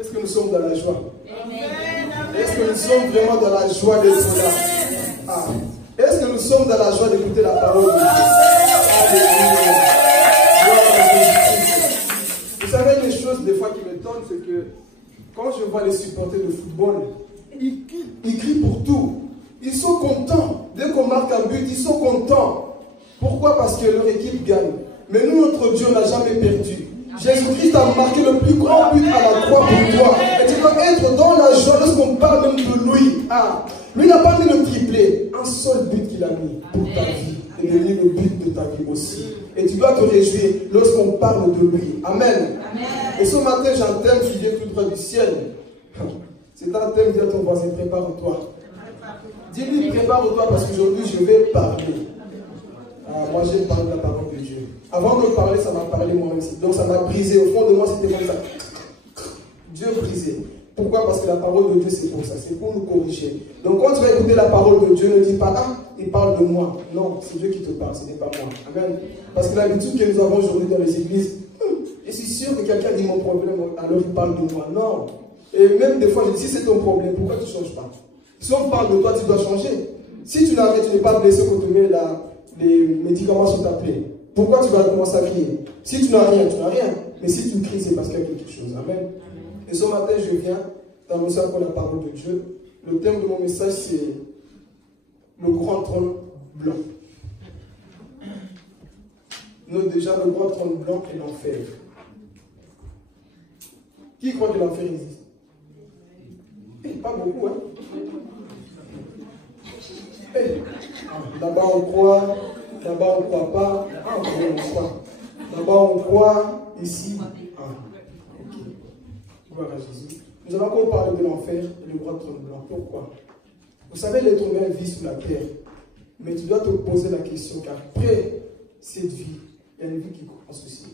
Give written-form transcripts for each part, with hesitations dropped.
Est-ce que nous sommes dans la joie? Est-ce que nous sommes vraiment dans la joie d'être là? Ah. Est-ce que nous sommes dans la joie d'écouter la parole de Dieu? Alléluia. Vous savez, les choses des fois qui m'étonnent, c'est que quand je vois les supporters de football, ils crient pour tout. Ils sont contents. Dès qu'on marque un but, ils sont contents. Pourquoi? Parce que leur équipe gagne. Mais nous, notre Dieu n'a jamais perdu. Jésus-Christ a marqué le plus grand but à la croix pour toi. Et tu dois être dans la joie lorsqu'on parle même de lui. Ah, lui n'a pas mis le triplé. Un seul but qu'il a mis pour ta vie. Et de lui le but de ta vie aussi. Et tu dois te réjouir lorsqu'on parle de lui. Amen. Et ce matin, j'ai un thème qui vient tout droit du ciel. C'est un thème, dis à ton voisin, prépare-toi. Dis-lui, prépare-toi parce qu'aujourd'hui, je vais parler. Moi, j'aime parler de la parole de Dieu. Avant de parler, ça m'a parlé moi-même. Donc, ça m'a brisé. Au fond de moi, c'était comme ça. Dieu brisé. Pourquoi? Parce que la parole de Dieu, c'est pour ça. C'est pour nous corriger. Donc, quand tu vas écouter la parole de Dieu, ne dis pas, ah, il parle de moi. Non, c'est Dieu qui te parle, ce n'est pas moi. Amen. Parce que l'habitude que nous avons aujourd'hui dans les églises, je suis sûr que quelqu'un dit mon problème, alors il parle de moi. Non. Et même des fois, je dis, si c'est ton problème, pourquoi tu ne changes pas? Si on parle de toi, tu dois changer. Si tu n'arrêtes, tu n'es pas blessé quand tu mets les médicaments sur ta plaie. Pourquoi tu vas commencer à crier? Si tu n'as rien, tu n'as rien. Mais si tu cries, c'est parce qu'il y a quelque chose. Amen. Et ce matin, je viens t'annoncer encore la parole de Dieu. Le thème de mon message, c'est le grand trône blanc. Nous, déjà, le grand trône blanc est l'enfer. Qui croit que l'enfer existe? Pas beaucoup, hein? Là-bas on croit, là-bas on ne croit pas. Ah, on croit. Là-bas on croit, ici. Ah, ok. Gloire à Jésus. Nous allons encore parler de l'enfer et le grand trône blanc. Pourquoi? Vous savez, l'être humain vit sur la terre. Mais tu dois te poser la question qu'après cette vie, il y a une vie qui commence aussi.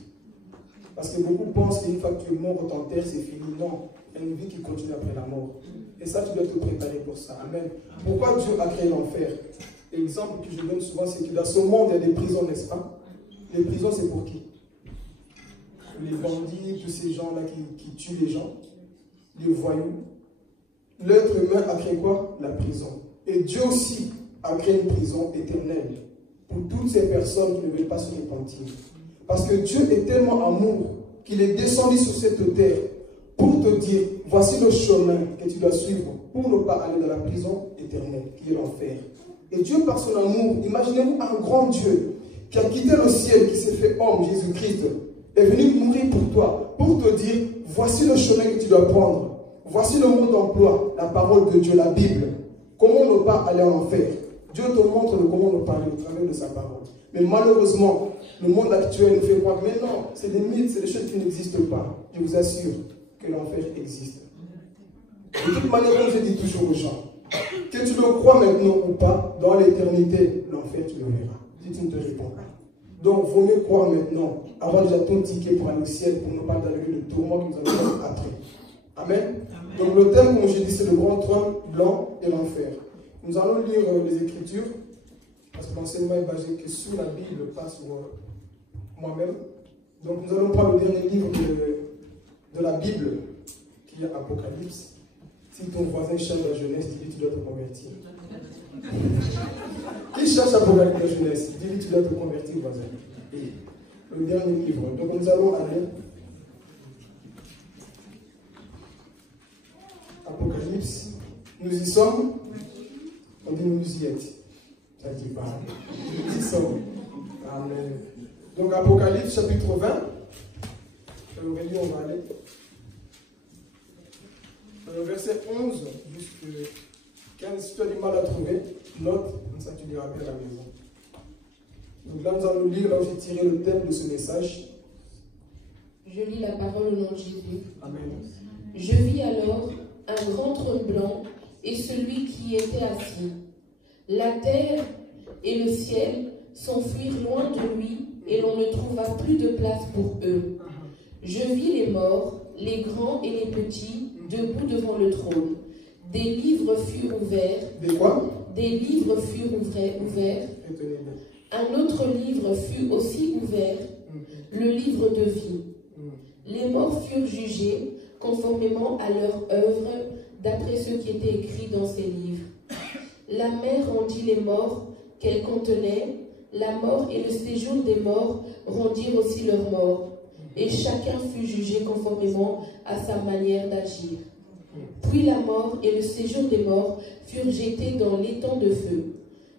Parce que beaucoup pensent qu'une fois que tu es mort en terre, c'est fini. Non, il y a une vie qui continue après la mort. Et ça, tu dois te préparer pour ça. Amen. Pourquoi Dieu a créé l'enfer? L'exemple que je donne souvent, c'est que dans ce monde, il y a des prisons, n'est-ce pas? Les prisons, c'est pour qui? Les bandits, tous ces gens-là qui tuent les gens, les voyous. L'être humain a créé quoi? La prison. Et Dieu aussi a créé une prison éternelle pour toutes ces personnes qui ne veulent pas se repentir. Parce que Dieu est tellement amour qu'il est descendu sur cette terre pour te dire, voici le chemin que tu dois suivre pour ne pas aller dans la prison éternelle, qui est l'enfer. Et Dieu, par son amour, imaginez-vous un grand Dieu qui a quitté le ciel, qui s'est fait homme, Jésus-Christ, est venu mourir pour toi, pour te dire, voici le chemin que tu dois prendre. Voici le mot d'emploi, la parole de Dieu, la Bible. Comment ne pas aller en enfer? Dieu te montre comment ne pas aller au travers de sa parole. Mais malheureusement, le monde actuel nous fait croire, mais non, c'est des mythes, c'est des choses qui n'existent pas. Je vous assure que l'enfer existe. De toute manière, comme je dis toujours aux gens, que tu le crois maintenant ou pas, dans l'éternité, l'enfer, tu le verras. Si tu ne te réponds pas. Donc, il vaut mieux croire maintenant, avoir déjà ton ticket pour aller au ciel, pour ne pas dans le lieu de tourment que nous allons faire après. Amen. Donc, le thème, comme je dis, c'est le grand trône blanc et l'enfer. Nous allons lire les Écritures, parce que l'enseignement est basé que sur la Bible, pas sur moi-même. Donc, nous allons prendre le dernier livre de la Bible, qui est Apocalypse. Si ton voisin cherche la jeunesse, dis-lui tu dois te convertir. Qui cherche Apocalypse la jeunesse, dis-lui tu dois te convertir, voisin. Et le dernier livre. Donc nous allons aller. Apocalypse. Nous y sommes. On dit nous y êtes. Ça dit pas. Nous y sommes. Amen. Donc Apocalypse chapitre 20. On va aller. Verset 11 jusqu'à 15, si tu as du mal à trouver, note, comme ça tu liras bien à la maison. Donc là, nous allons lire, là où j'ai tiré le thème de ce message. Je lis la parole au nom de Jésus. Amen. Je vis alors un grand trône blanc et celui qui y était assis. La terre et le ciel s'enfuirent loin de lui et l'on ne trouva plus de place pour eux. Je vis les morts, les grands et les petits, debout devant le trône. Des livres furent ouverts. Des quoi? Des livres furent ouverts. Un autre livre fut aussi ouvert, le livre de vie. Les morts furent jugés conformément à leur œuvre, d'après ce qui était écrit dans ces livres. La mer rendit les morts qu'elle contenait, la mort et le séjour des morts rendirent aussi leurs morts, et chacun fut jugé conformément à sa manière d'agir. Puis la mort et le séjour des morts furent jetés dans l'étang de feu.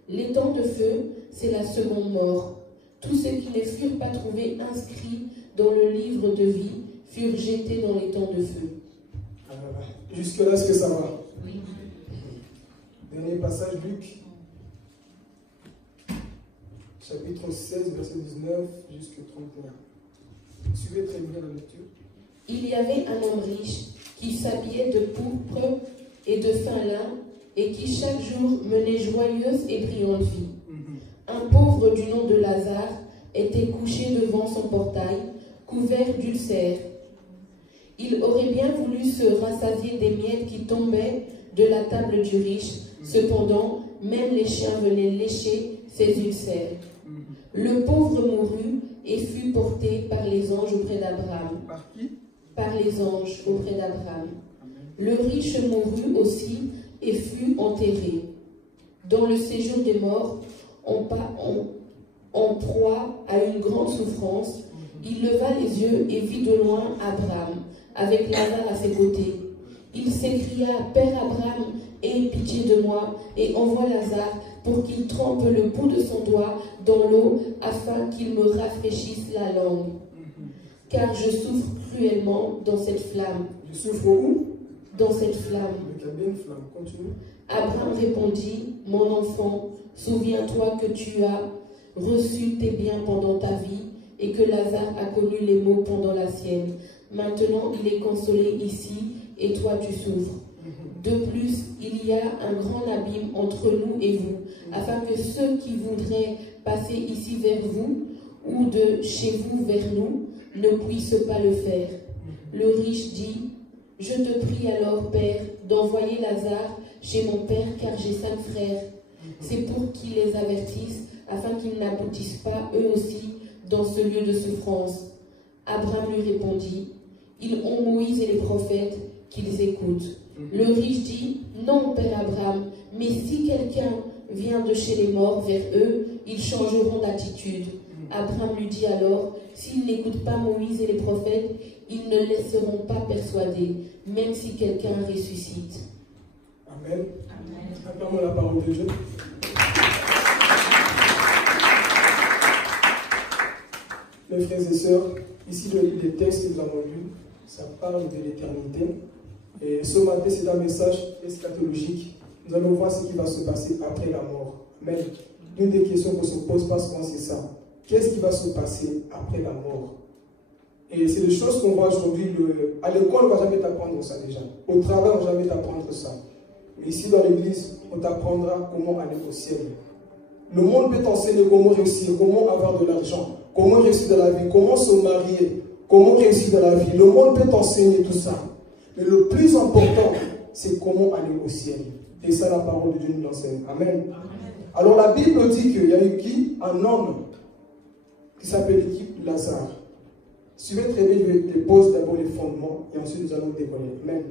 L'étang de feu, c'est la seconde mort. Tous ceux qui ne furent pas trouvés inscrits dans le livre de vie furent jetés dans l'étang de feu. Jusque-là, est-ce que ça va? Oui. Dernier passage, Luc, chapitre 16, verset 19 jusqu'au 31. Suivez très bien la lecture. Il y avait un homme riche qui s'habillait de pourpre et de fin lin et qui chaque jour menait joyeuse et brillante vie. Un pauvre du nom de Lazare était couché devant son portail, couvert d'ulcères. Il aurait bien voulu se rassasier des miettes qui tombaient de la table du riche. Cependant, même les chiens venaient lécher ses ulcères. Le pauvre mourut et fut porté par les anges auprès d'Abraham. Par qui? Par les anges auprès d'Abraham. Le riche mourut aussi et fut enterré. Dans le séjour des morts, en proie à une grande souffrance, il leva les yeux et vit de loin Abraham, avec Lazare à ses côtés. Il s'écria, « Père Abraham, aie pitié de moi, et envoie Lazare pour qu'il trempe le bout de son doigt dans l'eau, afin qu'il me rafraîchisse la langue. Car je souffre cruellement dans cette flamme. » Je souffre où? Dans cette flamme. Il y a une flamme, continue. Abraham répondit, « Mon enfant, souviens-toi que tu as reçu tes biens pendant ta vie, et que Lazare a connu les maux pendant la sienne. Maintenant, il est consolé ici, et toi tu souffres. De plus, il y a un grand abîme entre nous et vous, afin que ceux qui voudraient passer ici vers vous, ou de chez vous vers nous, ne puissent pas le faire. » Le riche dit, « Je te prie alors, Père, d'envoyer Lazare chez mon père, car j'ai 5 frères. C'est pour qu'ils les avertissent, afin qu'ils n'aboutissent pas eux aussi dans ce lieu de souffrance. » Abraham lui répondit, « Ils ont Moïse et les prophètes, qu'ils écoutent. » Le riche dit, « Non, Père Abraham, mais si quelqu'un vient de chez les morts vers eux, ils changeront d'attitude. » Abraham lui dit alors, « S'ils n'écoutent pas Moïse et les prophètes, ils ne laisseront pas persuader, même si quelqu'un ressuscite. » Amen. Acclamons la parole de Dieu. Mes frères et sœurs, ici les textes que nous avons lus, ça parle de l'éternité. Et ce matin, c'est un message eschatologique. Nous allons voir ce qui va se passer après la mort. Mais l'une des questions qu'on se pose pas souvent, c'est ça. Qu'est-ce qui va se passer après la mort? Et c'est des choses qu'on voit aujourd'hui. À l'école, on ne va jamais t'apprendre ça déjà. Au travail, on ne va jamais t'apprendre ça. Mais ici, dans l'église, on t'apprendra comment aller au ciel. Le monde peut t'enseigner comment réussir, comment avoir de l'argent, comment réussir dans la vie, comment se marier, comment réussir dans la vie. Le monde peut t'enseigner tout ça. Mais le plus important, c'est comment aller au ciel. Et ça, la parole de Dieu nous l'enseigne. Amen. Alors la Bible dit qu'il y a eu qui? Un homme qui s'appelle Lazare. Suivez très bien, je te pose d'abord les fondements et ensuite nous allons dévoiler. Amen.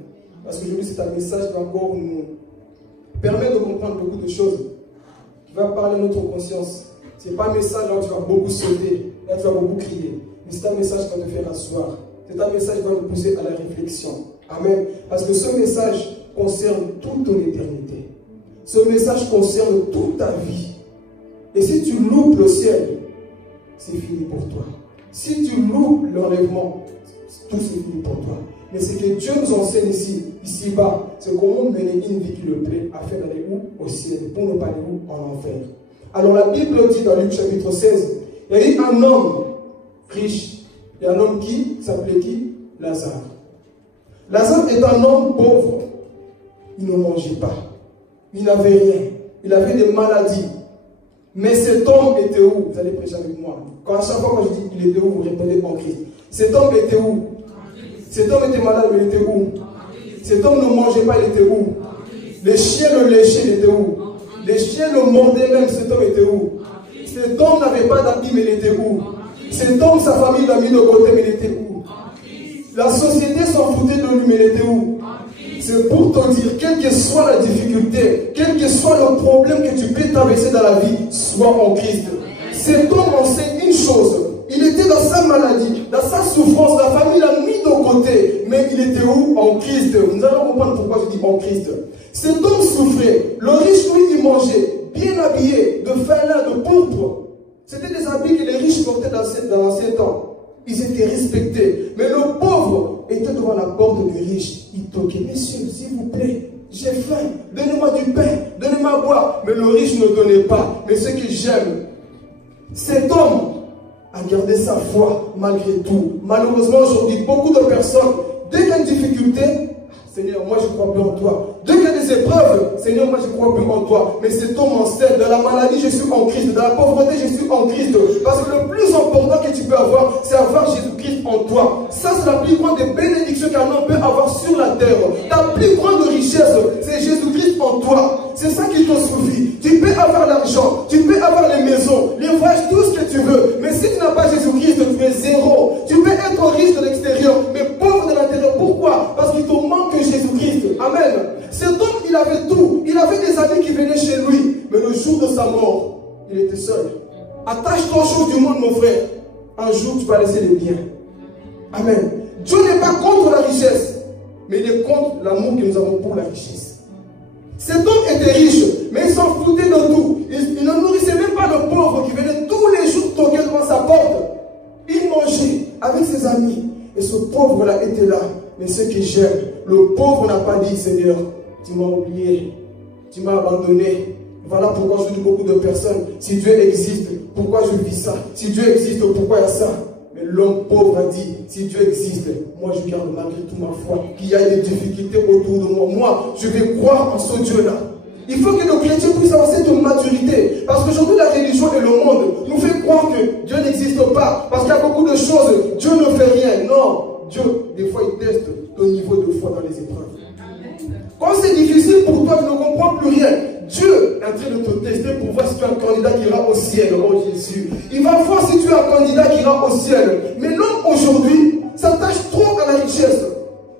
Parce que aujourd'hui, c'est un message qui va encore nous permettre de comprendre beaucoup de choses, qui va parler à notre conscience. Ce n'est pas un message là où tu vas beaucoup sauter, là tu vas beaucoup crier. Mais c'est un message qui va te faire asseoir. C'est un message qui va nous pousser à la réflexion. Amen. Parce que ce message concerne toute ton éternité. Ce message concerne toute ta vie. Et si tu loupes le ciel, c'est fini pour toi. Si tu loupes l'enlèvement, tout c'est fini pour toi. Mais ce que Dieu nous enseigne ici-bas, c'est comment mener une vie qui le plaît, afin d'aller où? Au ciel, pour ne pas aller où? En enfer. Alors la Bible dit dans Luc chapitre 16, il y a eu un homme riche. Il y a un homme qui s'appelait qui? Lazare. Lazare est un homme pauvre. Il ne mangeait pas. Il n'avait rien. Il avait des maladies. Mais cet homme était où? Vous allez prêcher avec moi. À chaque fois que je dis il était où, vous répondez en Christ. Cet homme était où? Cet homme était malade, mais il était où? Cet homme ne mangeait pas, il était où? Les chiens le léchaient, il était où? Les chiens le mordaient même, cet homme était où? Cet homme n'avait pas d'habit, mais il était où? Cet homme, sa famille l'a mis de côté, mais il était où? La société s'en foutait de lui, mais elle était où? C'est pour te dire, quelle que soit la difficulté, quel que soit le problème que tu peux traverser dans la vie, sois en Christ. Cet homme enseigne une chose. Il était dans sa maladie, dans sa souffrance, la famille l'a mis de côté. Mais il était où? En Christ. Nous allons comprendre pourquoi je dis en Christ. Cet homme souffrait. Le riche, lui, il mangeait, bien habillé, de fin lin, de pourpre. C'était des habits que les riches portaient dans l'ancien temps. Ils étaient respectés. Mais le pauvre était devant la porte du riche. Il toquait, messieurs, s'il vous plaît, j'ai faim, donnez-moi du pain, donnez-moi à boire. Mais le riche ne donnait pas. Mais ce que j'aime, cet homme a gardé sa foi malgré tout. Malheureusement, aujourd'hui, beaucoup de personnes, dès qu'il y a une difficulté, Seigneur, moi je crois plus en toi. Dès qu'il y a des épreuves, Seigneur, moi je crois plus en toi. Mais cet homme enseigne, dans la maladie, je suis en Christ. Dans la pauvreté, je suis en Christ. Parce que le plus important que tu peux avoir, c'est avoir Jésus-Christ en toi. Ça, c'est la plus grande des bénédictions qu'un homme peut avoir sur la terre. Ta plus grande richesse, c'est Jésus-Christ en toi. C'est ça qui te suffit. Tu peux avoir l'argent, tu peux avoir les maisons, les voyages, tout ce que tu veux. Mais si tu n'as pas Jésus-Christ, tu es zéro. Tu peux être riche de l'extérieur, mais pauvre de l'intérieur. Pourquoi? Parce qu'il te manque Jésus-Christ. Amen. Cet homme, il avait tout. Il avait des amis qui venaient chez lui. Mais le jour de sa mort, il était seul. Attache-toi aux choses du monde, mon frère. Un jour, tu vas laisser les biens. Amen. Dieu n'est pas contre la richesse, mais il est contre l'amour que nous avons pour la richesse. Cet homme était riche, mais il s'en foutait de tout. Il ne nourrissait même pas le pauvre qui venait tous les jours toquer devant sa porte. Il mangeait avec ses amis. Et ce pauvre-là était là. Mais ce que j'aime, le pauvre n'a pas dit, Seigneur, tu m'as oublié, tu m'as abandonné. Voilà pourquoi je dis beaucoup de personnes, si Dieu existe, pourquoi je vis ça? Si Dieu existe, pourquoi il y a ça? Mais l'homme pauvre a dit, si Dieu existe, moi je garde malgré tout ma foi, qu'il y a des difficultés autour de moi. Moi, je vais croire en ce Dieu-là. Il faut que nos chrétiens puissent avoir cette maturité. Parce qu'aujourd'hui, la religion et le monde nous fait croire que Dieu n'existe pas. Parce qu'il y a beaucoup de choses, Dieu ne fait rien. Non, Dieu, des fois, il teste ton niveau de foi dans les épreuves. Quand c'est difficile pour toi, tu ne comprends plus rien. Dieu est en train de te tester pour voir si tu es un candidat qui ira au ciel. Oh Jésus. Il va voir si tu es un candidat qui ira au ciel. Mais l'homme aujourd'hui s'attache trop à la richesse.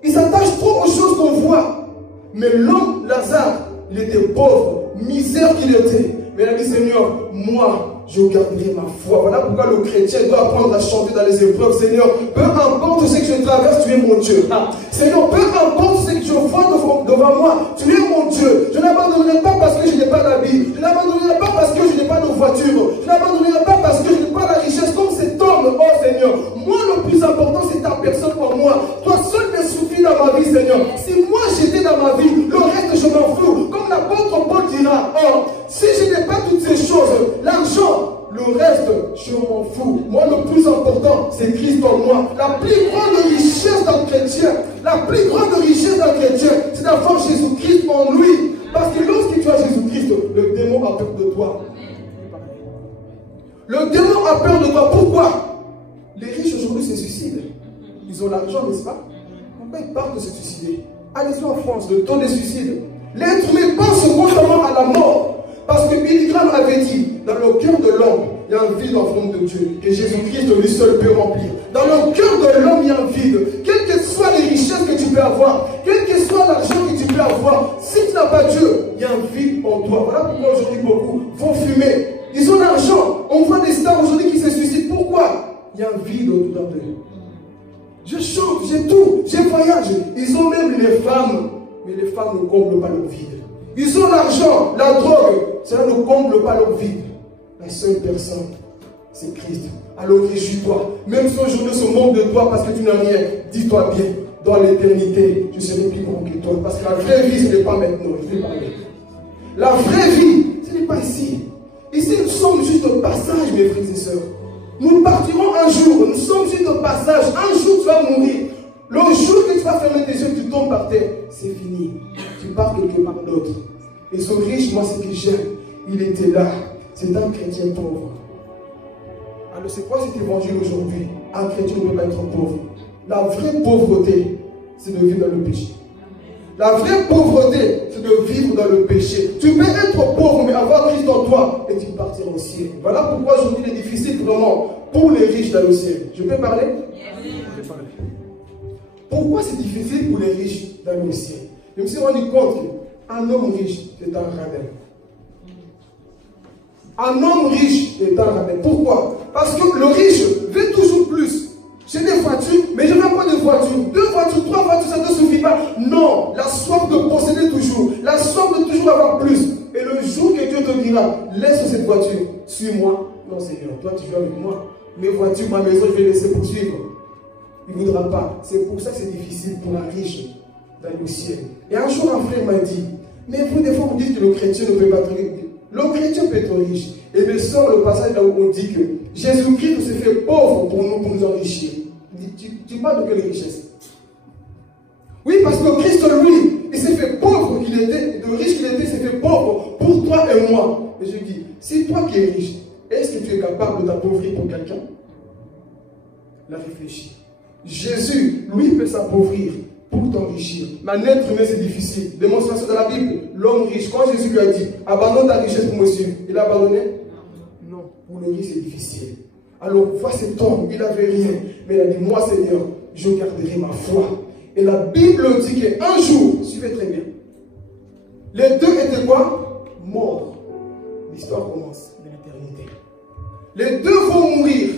Il s'attache trop aux choses qu'on voit. Mais l'homme, Lazare, il était pauvre, misère qu'il était. Mais il a dit, Seigneur, moi, je garderai ma foi. Voilà pourquoi le chrétien doit apprendre à chanter dans les épreuves. Seigneur, peu importe ce que je traverse, tu es mon Dieu. Seigneur, peu importe ce que je vois devant moi, tu es mon Dieu. Je n'abandonnerai pas parce que je n'ai pas d'habit. Je n'abandonnerai pas parce que je n'ai pas de voiture. Je n'abandonnerai pas parce que je n'ai pas la richesse comme cet homme. Oh Seigneur, moi le plus important c'est ta personne en moi. Toi seul me suffit dans ma vie, Seigneur. Si moi j'étais dans ma vie, le reste je m'en fous. Comme l'apôtre Paul dira, oh, si je n'ai pas toutes ces choses, l'argent, le reste, je m'en fous. Moi, le plus important, c'est Christ en moi. La plus grande richesse d'un chrétien, la plus grande richesse d'un chrétien, c'est d'avoir Jésus-Christ en lui. Parce que lorsque tu as Jésus-Christ, le démon a peur de toi. Le démon a peur de toi. Pourquoi? Les riches aujourd'hui se suicident. Ils ont l'argent, n'est-ce pas? Pourquoi ils partent de se suicider? Allez-y en France, le taux de suicide. L'être humain pense constamment à la mort. Parce que Billy Graham avait dit, dans le cœur de l'homme, il y a un vide en forme de Dieu, que Jésus-Christ lui seul peut remplir. Dans le cœur de l'homme, il y a un vide. Quelles que soient les richesses que tu peux avoir, quel que soit l'argent que tu peux avoir, si tu n'as pas Dieu, il y a un vide en toi. Voilà pourquoi aujourd'hui beaucoup vont fumer. Ils ont l'argent. On voit des stars aujourd'hui qui se suicident. Pourquoi? Il y a un vide autour d'eux. Je chante, j'ai tout, j'ai voyage. Ils ont même les femmes, mais les femmes ne comblent pas leur vide. Ils ont l'argent, la drogue, cela ne comble pas leur vide. La seule personne, c'est Christ. Alors réjouis-toi. Même si aujourd'hui se moque de toi parce que tu n'as rien, dis-toi bien, dans l'éternité, je serai plus grand que toi. Parce que la vraie vie, ce n'est pas maintenant, je vais parler. La vraie vie, ce n'est pas ici. Ici, nous sommes juste au passage, mes frères et sœurs. Nous partirons un jour, nous sommes juste au passage. Un jour, tu vas mourir. Le jour que tu vas fermer tes yeux, tu tombes par terre, c'est fini. Tu pars quelque part d'autre. Et ce riche, moi, ce que j'aime, il était là. C'est un chrétien pauvre. Alors, c'est quoi cet évangile aujourd'hui? Un chrétien ne peut pas être pauvre. La vraie pauvreté, c'est de vivre dans le péché. La vraie pauvreté, c'est de vivre dans le péché. Tu peux être pauvre, mais avoir Christ en toi, et tu partir au ciel. Voilà pourquoi aujourd'hui, il est difficile vraiment pour les riches d'aller au ciel. Je peux parler? Je peux parler. Pourquoi c'est difficile pour les riches d'aller au ciel? Je me suis rendu compte qu'un homme riche est un radin. Un homme riche est un radin. Pourquoi? Parce que le riche veut toujours plus. J'ai des voitures, mais je ne veux pas de voitures. 2 voitures, 3 voitures, ça ne suffit pas. Non, la soif de posséder toujours. La soif de toujours avoir plus. Et le jour que Dieu te dira, laisse cette voiture, suis-moi. Non Seigneur, toi tu viens avec moi. Mes voitures, ma maison, je vais laisser poursuivre. Il ne voudra pas. C'est pour ça que c'est difficile pour un riche d'aller au ciel. Et un jour, un frère m'a dit, mais vous, des fois, vous dites que le chrétien ne peut pas être riche. Le chrétien peut être riche. Et me sort le passage là où on dit que Jésus-Christ s'est fait pauvre pour nous enrichir. Tu parles de quelle richesse? Oui, parce que Christ, lui, il s'est fait pauvre qu'il était, de riche qu'il était, il s'est fait pauvre pour toi et moi. Et je dis, si toi qui es riche, est-ce que tu es capable de t'appauvrir pour quelqu'un? Là, réfléchis. Jésus, lui, peut s'appauvrir pour t'enrichir. Mais un être humain, c'est difficile. Démonstration de la Bible, l'homme riche, quand Jésus lui a dit, abandonne ta richesse pour me suivre, il a abandonné? Non, pour le riche, c'est difficile. Alors, vois cet homme, il n'avait rien, mais il a dit, moi Seigneur, je garderai ma foi. Et la Bible dit qu'un jour, suivez très bien, les deux étaient quoi? Morts. L'histoire commence de l'éternité. Les deux vont mourir.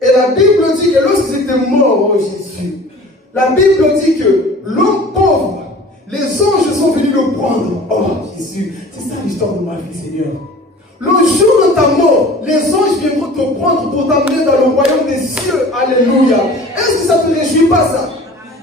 Et la Bible dit que lorsqu'ils étaient morts, oh Jésus, la Bible dit que l'homme pauvre, les anges sont venus le prendre. Oh Jésus, c'est ça l'histoire de ma vie, Seigneur. Le jour de ta mort, les anges viendront te prendre pour t'amener dans le royaume des cieux. Alléluia. Est-ce que ça ne te réjouit pas ça?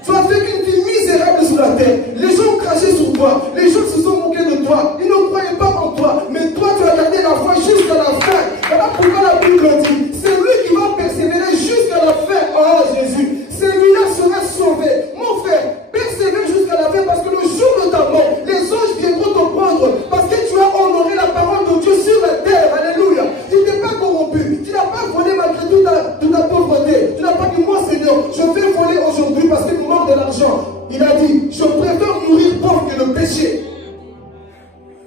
Tu as fait qu'une vie misérable sur la terre. Les gens ont craché sur toi. Les gens se sont moqués de toi. Ils ne croyaient pas en toi. Mais toi, tu as gardé la foi jusqu'à la fin. Voilà pourquoi la Bible dit, c'est lui qui va persévérer jusqu'à la fin. Oh Jésus, celui-là sera sauvé. Mon frère, persévère jusqu'à la fin parce que le jour de ta mort, les anges viendront te prendre parce que tu as honoré la parole de Dieu sur la terre. Alléluia. Tu n'es pas corrompu. Tu n'as pas volé malgré toute ta pauvreté. Tu n'as pas dit, moi Seigneur, je vais voler aujourd'hui parce qu'il me manque de l'argent. Il a dit, je préfère mourir pauvre que de pécher.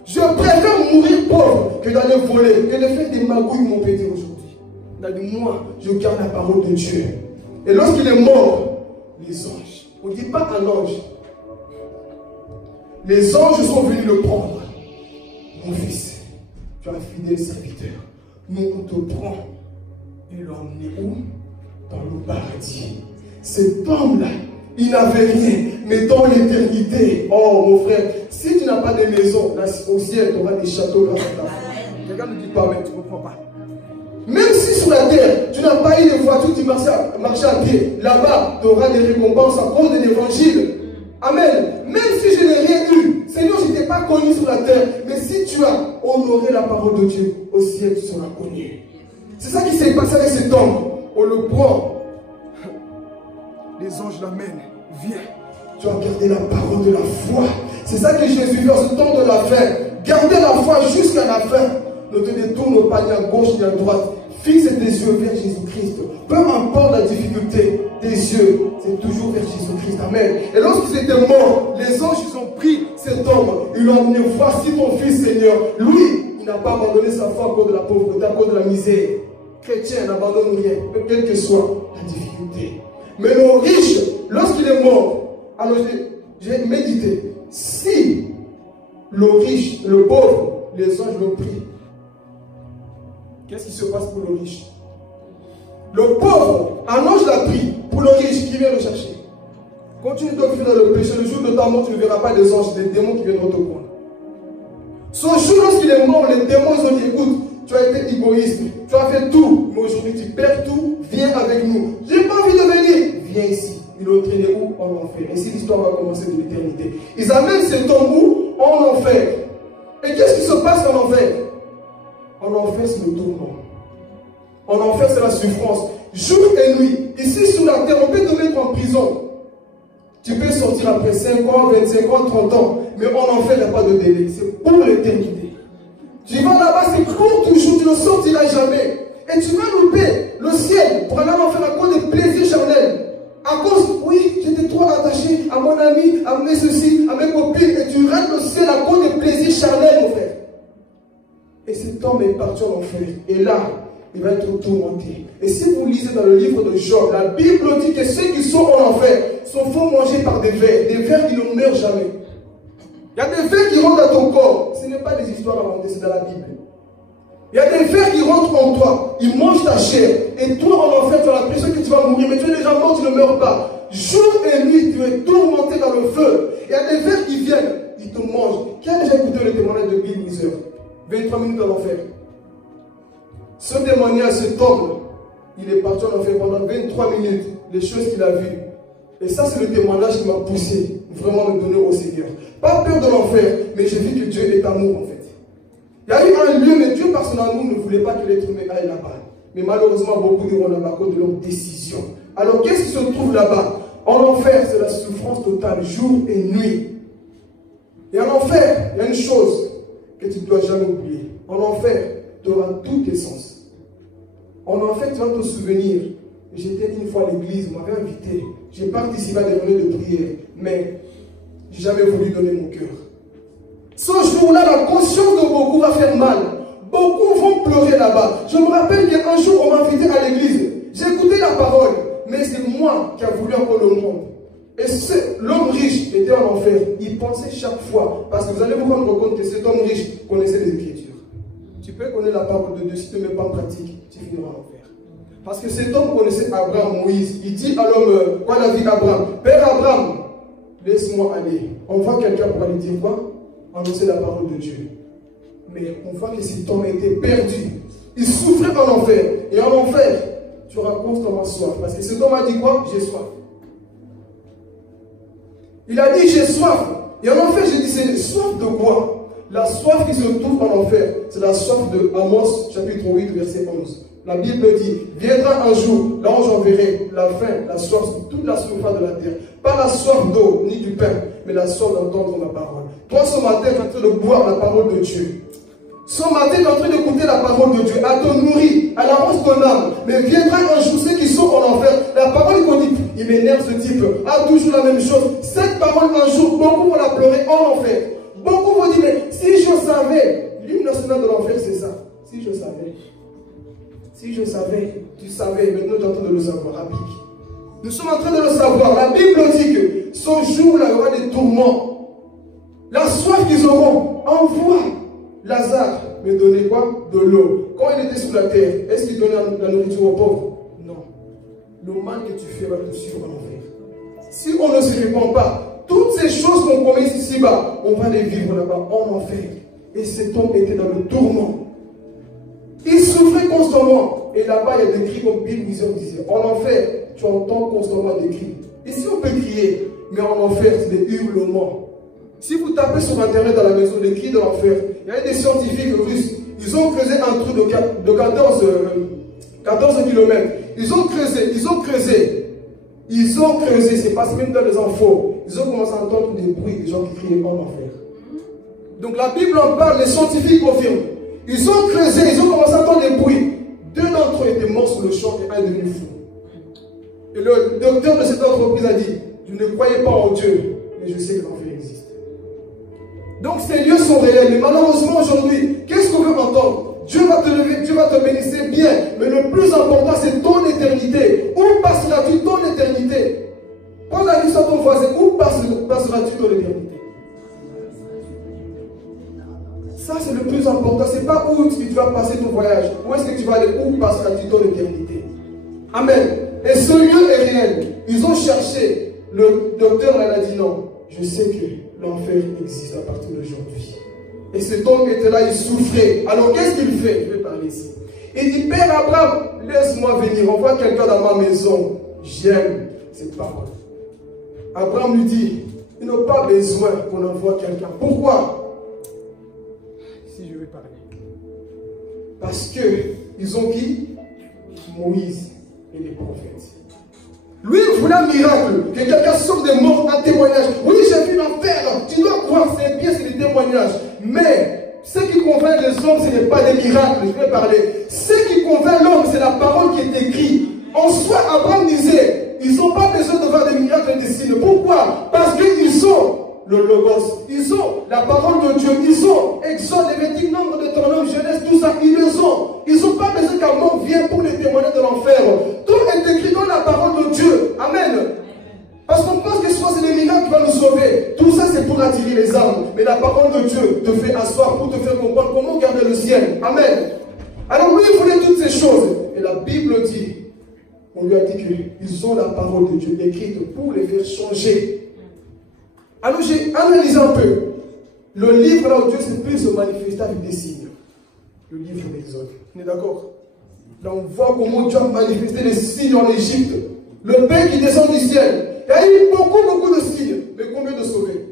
Je préfère mourir pauvre que d'aller voler, que de faire des magouilles m'ont pété aujourd'hui. Il a dit, moi, je garde la parole de Dieu. Et lorsqu'il est mort, les anges, on ne dit pas un ange, les anges sont venus le prendre. Mon fils, tu es un fidèle serviteur. Nous, on te prend et l'emmener où? Dans le paradis. Cet homme-là, il n'avait rien, mais dans l'éternité. Oh mon frère, si tu n'as pas de maison, là au ciel, tu auras des châteaux grâce à ta foi. Quelqu'un ne dit pas, mais tu ne comprends pas. Même si sur la terre, tu n'as pas eu de voiture, tu marchais à pied, là-bas, tu auras des récompenses à cause de l'évangile. Amen. Même si je n'ai rien eu, Seigneur, je ne t'ai pas connu sur la terre, mais si tu as honoré la parole de Dieu, au ciel, tu seras connu. C'est ça qui s'est passé avec cet homme. On le prend. Les anges l'amènent. Viens. Tu as gardé la parole de la foi. C'est ça que Jésus fait en ce temps de la fin. Gardez la foi jusqu'à la fin. Ne te détourne pas ni à gauche ni à droite. Fixe tes yeux vers Jésus-Christ. Peu importe la difficulté, tes yeux, c'est toujours vers Jésus-Christ. Amen. Et lorsqu'ils étaient morts, les anges, ils ont pris cet homme. Ils l'ont amené. Voici ton fils, Seigneur. Lui, il n'a pas abandonné sa foi à cause de la pauvreté, à cause de la misère. Chrétien n'abandonne rien, quelle que soit la difficulté. Mais le riche, lorsqu'il est mort, alors j'ai médité. Si le riche, le pauvre, les anges l'ont pris, qu'est-ce qui se passe pour le riche? Le pauvre, un ange l'a pris pour le riche qui vient le chercher. Continue de vivre dans le péché. Le jour de ta mort, tu ne verras pas des anges, des démons qui viendront te prendre. Ce jour, lorsqu'il est mort, les démons ils ont dit, écoute, tu as été égoïste, tu as fait tout, mais aujourd'hui tu perds tout, viens avec nous. J'ai pas envie de venir, viens ici. Ils l'ont traîné où? En enfer. Et si l'histoire va commencer de l'éternité. Ils amènent cet homme où? En enfer. Et qu'est-ce qui se passe en enfer? En enfer, c'est le tourment. En enfer, c'est la souffrance. Jour et nuit. Ici sur la terre, on peut te mettre en prison. Tu peux sortir après 5 ans, 25 ans, 30 ans. Mais en enfer, il n'y a pas de délai. C'est pour l'éternité. Tu vas là-bas, c'est pour toujours, tu ne sortiras jamais. Et tu vas louper le ciel pour aller en enfer à cause des plaisirs charnels. À cause, oui, j'étais trop attaché à mon ami, à mes ceci, à mes copines. Et tu rates le ciel à cause des plaisirs charnels, mon frère. Et cet homme est parti en enfer. Et là, il va être tourmenté. Et si vous lisez dans le livre de Job, la Bible dit que ceux qui sont en enfer sont mangés par des vers qui ne meurent jamais. Il y a des vers qui rentrent dans ton corps. Ce n'est pas des histoires inventées, c'est dans la Bible. Il y a des vers qui rentrent en toi, ils mangent ta chair. Et toi, en enfer, tu as l'impression que tu vas mourir, mais tu es déjà mort, tu ne meurs pas. Jour et nuit, tu es tourmenté dans le feu. Il y a des vers qui viennent, ils te mangent. Qui a déjà écouté le témoignage de Bill Wieser? 23 minutes dans l'enfer. Ce témoignage, cet homme, il est parti en enfer pendant 23 minutes, les choses qu'il a vues. Et ça, c'est le témoignage qui m'a poussé vraiment à me donner au Seigneur. Pas peur de l'enfer, mais j'ai vu que Dieu est amour en fait. Il y a eu un lieu, mais Dieu par son amour ne voulait pas que l'être humain aille là-bas. Mais malheureusement, beaucoup iront là-bas à cause de leur décision. Alors qu'est-ce qui se trouve là-bas? En enfer, c'est la souffrance totale, jour et nuit. Et en enfer, il y a une chose que tu ne dois jamais oublier. En enfer, tu auras tous tes sens. En enfer, tu vas te souvenir. J'étais une fois à l'église, on m'avait invité. J'ai participé à des réunions de prière, mais je n'ai jamais voulu donner mon cœur. Ce jour-là, la conscience de beaucoup va faire mal. Beaucoup vont pleurer là-bas. Je me rappelle qu'un jour, on m'a invité à l'église. J'ai écouté la parole, mais c'est moi qui a voulu encore le monde. Et l'homme riche était en enfer. Il pensait chaque fois, parce que vous allez vous rendre compte que cet homme riche connaissait les Écritures. Tu peux connaître la parole de Dieu, si tu ne mets pas en pratique, tu finiras en enfer. Parce que cet homme connaissait Abraham, Moïse. Il dit à l'homme, quoi la vie d'Abraham? Père Abraham, laisse-moi aller. On voit quelqu'un pour aller dire quoi? Annoncer la parole de Dieu. Mais on voit que cet homme était perdu. Il souffrait en enfer. Et en enfer, tu auras constamment soif. Parce que cet homme a dit quoi? J'ai soif. Il a dit j'ai soif. Et en enfer, j'ai dit c'est soif de quoi? La soif qui se trouve en enfer, c'est la soif de Amos, chapitre 8, verset 11. La Bible dit, viendra un jour, là où j'enverrai la faim, la soif, toute la souffrance de la terre. Pas la soif d'eau, ni du pain, mais la soif d'entendre ma parole. Toi, ce matin, tu es en train de boire la parole de Dieu. Ce matin, tu es en train d'écouter la parole de Dieu. Elle te nourrit, elle avance ton âme. Mais viendra un jour, ceux qui sont en enfer, la parole qu'on dit, il m'énerve ce type, a toujours la même chose. Cette parole, un jour, beaucoup vont la pleurer en enfer. Beaucoup vont dire, mais si je savais, l'hymne national de l'enfer, c'est ça. Si je savais. Si je savais, tu savais, maintenant tu es en train de le savoir, applique. Nous sommes en train de le savoir. La Bible dit que ce jour-là, il y aura des tourments. La soif qu'ils auront, envoie Lazare me donner quoi? De l'eau. Quand il était sur la terre, est-ce qu'il donnait la nourriture aux pauvres? Non. Le mal que tu fais va te suivre en enfer. Si on ne se répand pas, toutes ces choses qu'on commet ici-bas, on va les vivre là-bas en enfer. Et cet homme était dans le tourment. Il souffrait constamment. Et là-bas, il y a des cris comme Bill Wieser disait. En enfer, tu entends constamment des cris. Ici, on peut crier, mais en enfer, c'est des hurlements. Si vous tapez sur Internet à la maison des cris de l'enfer, il y a des scientifiques russes. Ils ont creusé un trou de 14 km. Ils ont creusé, c'est pas même dans les infos. Ils ont commencé à entendre des bruits, des gens qui criaient en enfer. Donc la Bible en parle, les scientifiques confirment. Ils ont creusé, ils ont commencé à entendre des bruits. 2 d'entre eux étaient morts sur le champ et un est devenu fou. Et le docteur de cette entreprise a dit, je ne croyais pas en Dieu, mais je sais que l'enfer existe. Donc ces lieux sont réels, mais malheureusement aujourd'hui, qu'est-ce qu'on veut entendre? Dieu va te lever, Dieu va te bénir, c'est bien, mais le plus important c'est ton éternité. Où passeras-tu ton éternité? Pose la question à ton voisin, où passeras-tu ton éternité? Ça c'est le plus important, c'est pas où tu vas passer ton voyage, où est-ce que tu vas aller, où passeras-tu ton éternité? Amen. Et ce lieu est réel. Ils ont cherché, le docteur elle a dit non, je sais que l'enfer existe à partir d'aujourd'hui. Et cet homme était là, il souffrait. Alors qu'est-ce qu'il fait? Je vais parler ici. Il dit, Père Abraham, laisse-moi venir, envoie quelqu'un dans ma maison. J'aime cette parole. Abraham lui dit, il n'a pas besoin qu'on envoie quelqu'un. Pourquoi? Si je vais parler. Parce que ils ont qui? Moïse et les prophètes. Lui, il voulait un miracle, que quelqu'un sorte des morts, un témoignage. Oui, j'ai vu l'enfer, tu dois croire, c'est bien, c'est des témoignages. Mais, ce qui convainc les hommes, ce n'est pas des miracles, je vais parler. Ce qui convainc l'homme, c'est la parole qui est écrite. En soi, Abraham disait, ils n'ont pas besoin de voir des miracles et des signes. Pourquoi? Parce qu'ils ont le Logos. Ils ont la parole de Dieu. Ils ont Exode, Lévitique, Nombre, Deutéronome, Genèse, tout ça. Ils le ont. Ils n'ont pas besoin qu'un mort vienne pour les témoigner de l'enfer. Tout est écrit dans la parole de Dieu. Amen. Parce qu'on pense que soit c'est les miracles qui vont nous sauver. Tout ça, c'est pour attirer les âmes. Mais la parole de Dieu te fait asseoir pour te faire comprendre comment garder le ciel. Amen. Alors lui, il voulait toutes ces choses. Et la Bible dit, on lui a dit qu'ils ont la parole de Dieu écrite pour les faire changer. Alors j'ai analysé un peu. Le livre là où Dieu s'est pu se manifester avec des signes. Le livre d'Exode. On est d'accord? Là on voit comment Dieu a manifesté les signes en Égypte. Le pain qui descend du ciel. Il y a eu beaucoup de signes. Mais combien de sauvés?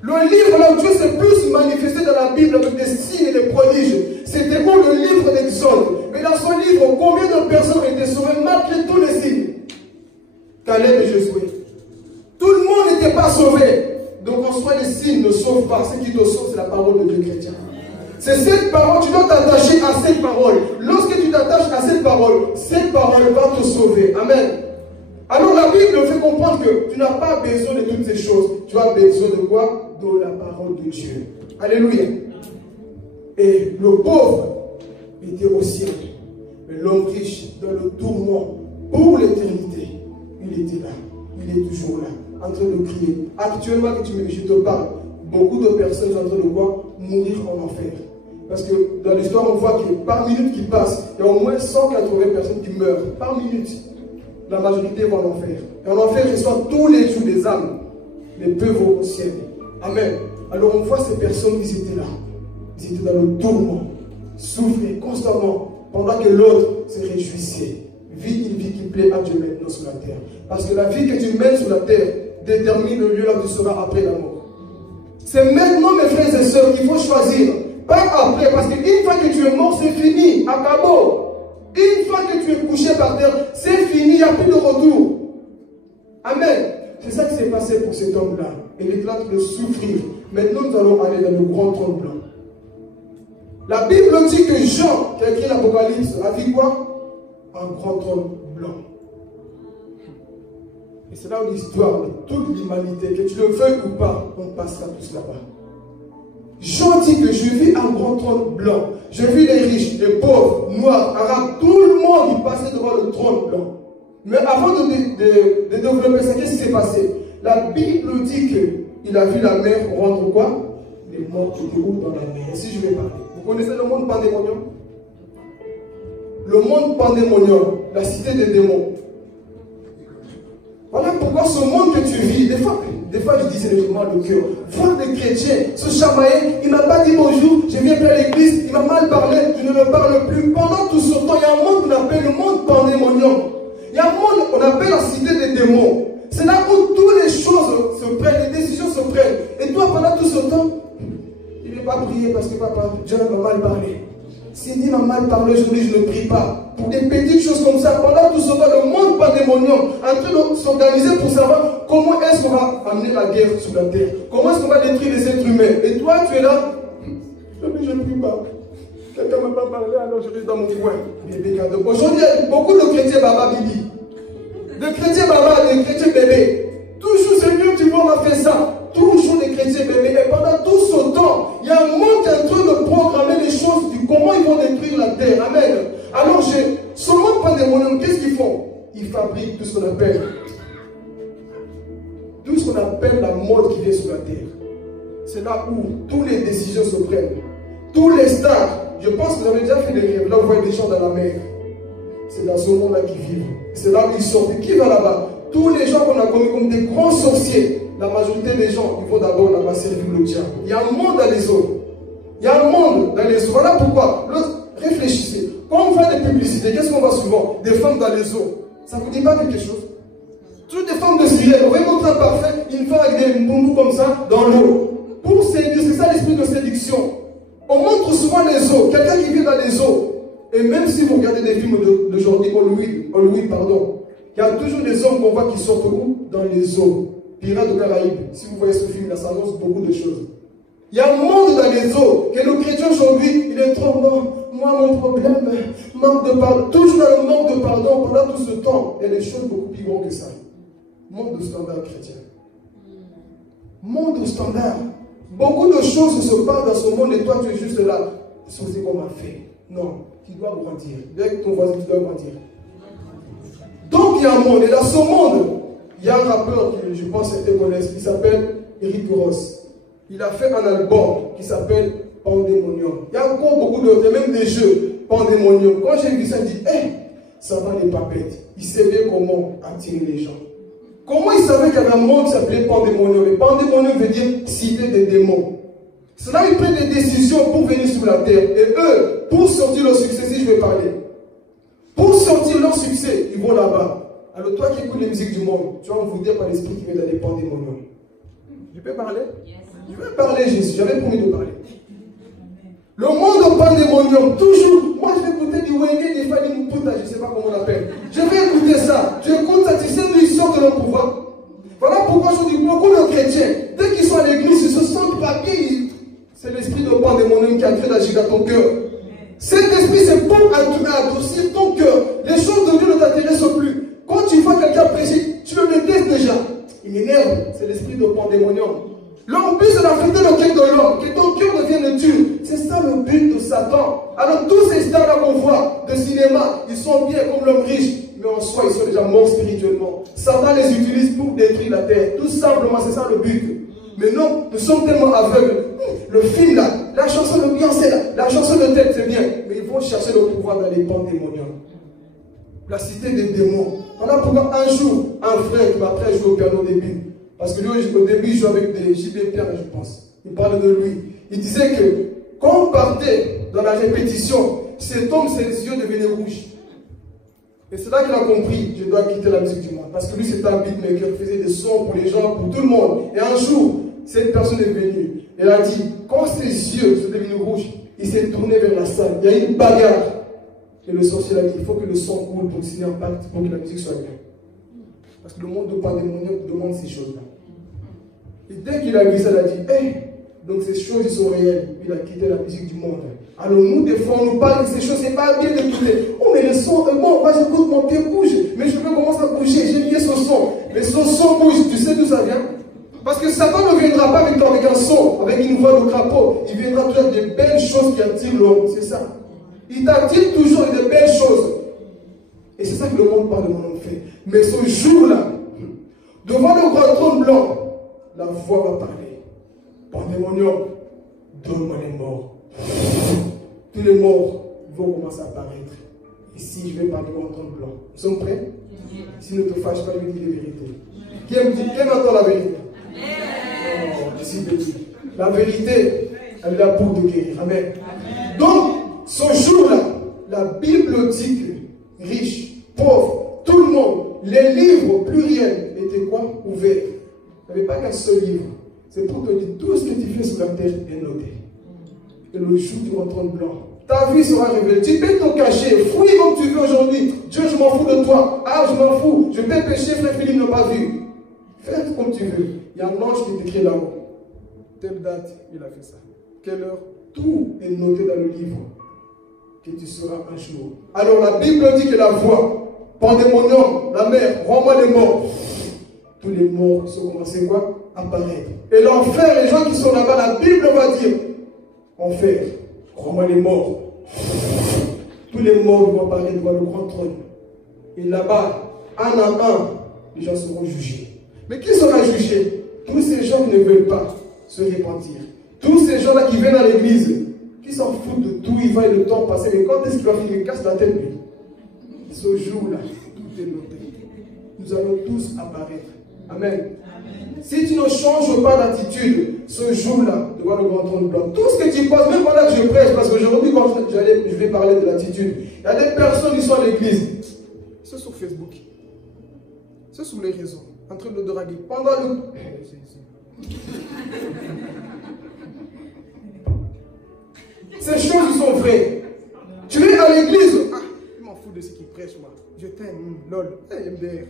Le livre là où Dieu s'est plus manifesté dans la Bible avec des signes et des prodiges, c'était pour le livre d'Exode. Mais dans ce livre, combien de personnes ont été sauvées malgré tous les signes? Caleb et Josué. Tout le monde n'était pas sauvé. Donc en soi, les signes ne sauvent pas. Ce qui te sauve, c'est la parole de Dieu chrétien. C'est cette parole, tu dois t'attacher à cette parole. Lorsque tu t'attaches à cette parole va te sauver. Amen. Alors la Bible fait comprendre que tu n'as pas besoin de toutes ces choses. Tu as besoin de quoi? De la parole de Dieu. Alléluia. Et le pauvre était au ciel. Mais l'homme riche dans le tourment pour l'éternité, il était là. Il est toujours là, en train de crier. Actuellement, que je te parle, beaucoup de personnes sont en train de quoi? Mourir en enfer. Parce que dans l'histoire, on voit que par minute qui passe, il y a au moins 180 personnes qui meurent. Par minute. La majorité vont en enfer. Et en enfer, ils sont tous les jours des âmes. Les peu vont au ciel. Amen. Alors on voit ces personnes qui étaient là. Ils étaient dans le tourment, souffraient constamment, pendant que l'autre se réjouissait. Vis une vie qui plaît à Dieu maintenant sur la terre. Parce que la vie que tu mènes sur la terre détermine le lieu là où tu seras après la mort. C'est maintenant, mes frères et sœurs, qu'il faut choisir. Pas après, parce qu'une fois que tu es mort, c'est fini. Acabo. Une fois que tu es couché par terre, c'est fini, il n'y a plus de retour. Amen. C'est ça qui s'est passé pour cet homme-là. Il est en train de souffrir. Maintenant, nous allons aller dans le grand trône blanc. La Bible dit que Jean, qui a écrit l'Apocalypse, a vu quoi? Un grand trône blanc. Et c'est là où l'histoire de toute l'humanité, que tu le veuilles ou pas, on passera tous là-bas. Jean dit que je vis un grand trône blanc. Je vis les riches, les pauvres, noirs, arabes, tout le monde qui passait devant le trône blanc. Mais avant de développer ça, qu'est-ce qui s'est passé? La Bible dit qu'il a vu la mer rendre quoi? Les morts qui déroulent dans la mer. Et si je vais parler, vous connaissez le monde pandémonium? Le monde pandémonium, la cité des démons. Voilà pourquoi ce monde que tu vis, des fois je disais légèrement le cœur, voir des chrétiens se chamailler, il ne m'a pas dit bonjour, je viens à l'église, il m'a mal parlé, je ne me parle plus. Pendant tout ce temps, il y a un monde qu'on appelle le monde pandémonium. Il y a un monde qu'on appelle la cité des démons. C'est là où toutes les choses se prennent, les décisions se prennent. Et toi, pendant tout ce temps, il ne va pas prier parce que papa, Dieu m'a mal parlé. Cindy m'a mal parlé, je ne prie pas. Pour des petites choses comme ça, pendant tout ce temps, le monde pandémonium en train de s'organiser pour savoir comment est-ce qu'on va amener la guerre sur la terre. Comment est-ce qu'on va détruire les êtres humains. Et toi, tu es là, je ne prie pas. Quelqu'un ne m'a pas parlé, alors je reste dans mon coin. Aujourd'hui, il y a beaucoup de chrétiens baba bibi. De chrétiens baba, de chrétiens bébés. Toujours, Seigneur, tu vois, on a fait ça. Toujours des chrétiens bébés. Et pendant tout ce temps, il y a un monde qui est en train de programmer les choses du comment ils vont détruire la terre. Amen. Alors, ce monde pandémonium, qu'est-ce qu'ils font? Ils fabriquent tout ce qu'on appelle la mode qui vient sur la terre. C'est là où toutes les décisions se prennent. Tous les stars, je pense que vous avez déjà fait des rêves. Là, vous voyez des gens dans la mer. C'est dans ce monde-là qu'ils vivent. C'est là où ils sortent. Et qui va là-bas? Tous les gens qu'on a connus comme des grands sorciers. La majorité des gens, ils vont d'abord là-bas servir le diable. Il y a un monde dans les eaux. Il y a un monde dans les eaux. Voilà pourquoi. Réfléchissez. Quand on fait des publicités, qu'est-ce qu'on voit souvent? Des femmes dans les eaux. Ça ne vous dit pas quelque chose? Toutes des femmes de Syrie. On va montrer un parfait, une femme avec des bombous comme ça dans l'eau. Pour séduire, c'est ça l'esprit de séduction. On montre souvent les eaux. Quelqu'un qui vit dans les eaux. Et même si vous regardez des films d'aujourd'hui, Hollywood, pardon, il y a toujours des hommes qu'on voit qui sortent où? Dans les eaux. Pirates des Caraïbes. Si vous voyez ce film, là, ça annonce beaucoup de choses. Il y a un monde dans les eaux que nos chrétiens aujourd'hui, il est trop bon. Moi, mon problème, manque de pardon. Toujours dans le manque de pardon pendant tout ce temps. Il y a des choses beaucoup plus grandes que ça. Manque de standard chrétien. Monte au standard. Beaucoup de choses se passent dans ce monde et toi tu es juste là. C'est qu'on m'a fait. Non, tu dois grandir. Avec ton voisin, tu dois grandir. Donc il y a un monde. Et dans ce monde, il y a un rappeur que je pense que certains connaissent qui s'appelle Eric Ross. Il a fait un album qui s'appelle Pandemonium. Il y a encore beaucoup d'autres, il y a même des jeux Pandemonium. Quand j'ai vu ça, je dis, hé, ça va les papettes. Il savait comment attirer les gens. Comment il savait qu'il y avait un monde qui s'appelait Pandemonium? Et Pandemonium veut dire cité des démons. C'est là qu'ils prennent des décisions pour venir sur la terre. Et eux, pour sortir leur succès, si je vais parler, pour sortir leur succès, ils vont là-bas. Alors toi qui écoutes les musiques du monde, tu vas vous dire par l'esprit qui vient d'aller Pandemonium. Je peux parler? Je vais parler, Jésus. J'avais promis de parler. Le monde au Pandemonium, toujours. Moi, je vais écouter du Wenge, des Fali Mputa, je ne sais pas comment on l'appelle. Je vais écouter ça. Tu écoutes ça, tu sais d'où ils sortent de leur pouvoir. Voilà pourquoi je dis beaucoup de chrétiens, dès qu'ils sont à l'église, ils se sentent papier. C'est l'esprit de Pandemonium qui a créé d'agir dans ton cœur. Cet esprit, c'est pour adoucir ton cœur. Les choses de Dieu ne t'intéressent plus. Quand tu vois quelqu'un prêcher, tu le détestes déjà. Il m'énerve. C'est l'esprit de Pandemonium. Leur but, c'est d'affecter le cœur de l'homme, que ton cœur devienne dur. C'est ça le but de Satan. Alors tous ces stars-là qu'on voit de cinéma, ils sont bien comme l'homme riche, mais en soi, ils sont déjà morts spirituellement. Satan les utilise pour détruire la terre. Tout simplement, c'est ça le but. Mais non, nous sommes tellement aveugles. Le film là, la chanson de Beyoncé là, la chanson de tête, c'est bien. Mais ils vont chercher le pouvoir dans les Pandémoniums. La cité des démons. Voilà pourquoi un jour, un frère qui m'a appris à jouer au piano au début. Parce que lui, au début, il jouait avec des JB Pierre, je pense. Il parlait de lui. Il disait que quand on partait dans la répétition, cet homme, ses yeux devenaient rouges. Et c'est là qu'il a compris, je dois quitter la musique du monde. Parce que lui, c'était un beatmaker, il faisait des sons pour les gens, pour tout le monde. Et un jour, cette personne est venue. Elle a dit, quand ses yeux sont devenus rouges, il s'est tourné vers la salle. Il y a eu une bagarre. Et le sorcier a dit, il faut que le son coule pour signer un pacte, pour que la musique soit bien. Parce que le monde de Pandémonium demande ces choses-là. Et dès qu'il a vu ça, il a dit, hey, donc ces choses, ils sont réelles. Il a quitté la musique du monde. Alors nous, des fois, on nous parle de ces choses, c'est pas bien d'écouter. Oh, mais le son, bon, moi j'écoute, mon pied bouge, mais je veux commencer à bouger, j'ai lié son son. Mais son son bouge, tu sais d'où ça vient? Parce que Satan ne viendra pas avec toi avec un son, avec une voix de crapaud. Il viendra toujours avec des belles choses qui attirent l'homme, c'est ça. Il t'attire toujours avec des belles choses. Et c'est ça que le monde parle de mon fait. Mais ce jour-là, devant le grand trône blanc, la voix va parler. Pandémonium, donne-moi les morts. Tous les morts vont commencer à apparaître. Ici, je vais parler au grand trône blanc. Nous sommes prêts? Si ne te fâche pas, je dis les vérités. Qui aime entendre la vérité? Oh, je suis béni. La vérité, elle est là pour te guérir. Amen. Donc, ce jour-là, la Bible dit que riche, pauvre, tout le monde, les livres pluriels étaient quoi? Ouverts. Il n'y avait pas qu'un seul livre. C'est pour te dire tout ce que tu fais sur la terre est noté. Et le jour du grand trône blanc, ta vie sera révélée. Tu peux te cacher, fouille comme tu veux aujourd'hui. Dieu, je m'en fous de toi. Ah, je m'en fous. Je vais pécher, frère Philippe n'a pas vu. Fais comme tu veux. Il y a un ange qui t'écrit là-haut. Telle date, il a fait ça. Quelle heure? Tout est noté dans le livre. Que tu seras un jour. Alors la Bible dit que la voix, Pandémonium, la mer, rends-moi les morts. Tous les morts sont commencés quoi? Apparaître. Et l'enfer, les gens qui sont là-bas, la Bible va dire, enfer, rends-moi les morts. Tous les morts vont apparaître devant le grand trône. Et là-bas, un à un, les gens seront jugés. Mais qui sera jugé? Tous ces gens qui ne veulent pas se repentir. Tous ces gens-là qui viennent à l'église, qui s'en foutent de tout, ils voient le temps passer. Mais quand est-ce qu'il va finir? Casse la tête, lui. Ce jour-là, tout est noté. Nous allons tous apparaître. Amen. Amen. Si tu ne changes pas d'attitude, ce jour-là, devant le grand trône blanc, tout ce que tu passes, même pendant que je prêche, parce qu'aujourd'hui, quand je vais parler de l'attitude, il y a des personnes qui sont à l'église. C'est sur Facebook. C'est sur les réseaux. En train de draguer. Pendant le... Ces choses sont vraies. Tu es à l'église. Ah, je m'en fous de ce qu'ils prêchent, moi. Je t'aime, lol. MDR.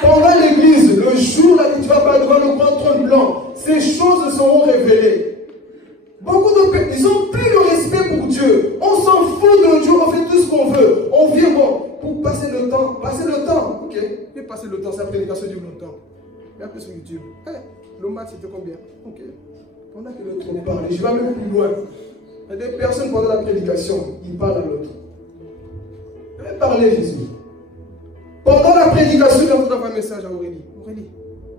Pendant l'église, le jour là où tu vas pas devant le grand trône blanc, ces choses seront révélées. Beaucoup de personnes, ils ont plus le respect pour Dieu. On s'en fout de Dieu, on fait tout ce qu'on veut. On vient bon pour passer le temps. Passer le temps, ok. Et passer le temps, c'est la prédication dure longtemps. Regardez sur YouTube. Le match c'était combien? Ok. Pendant que l'autre parle, je vais même plus loin. Il y a des personnes pendant la prédication, ils parlent à l'autre. Parlez Jésus. Pendant la prédication, il envoie un message à Aurélie. Aurélie,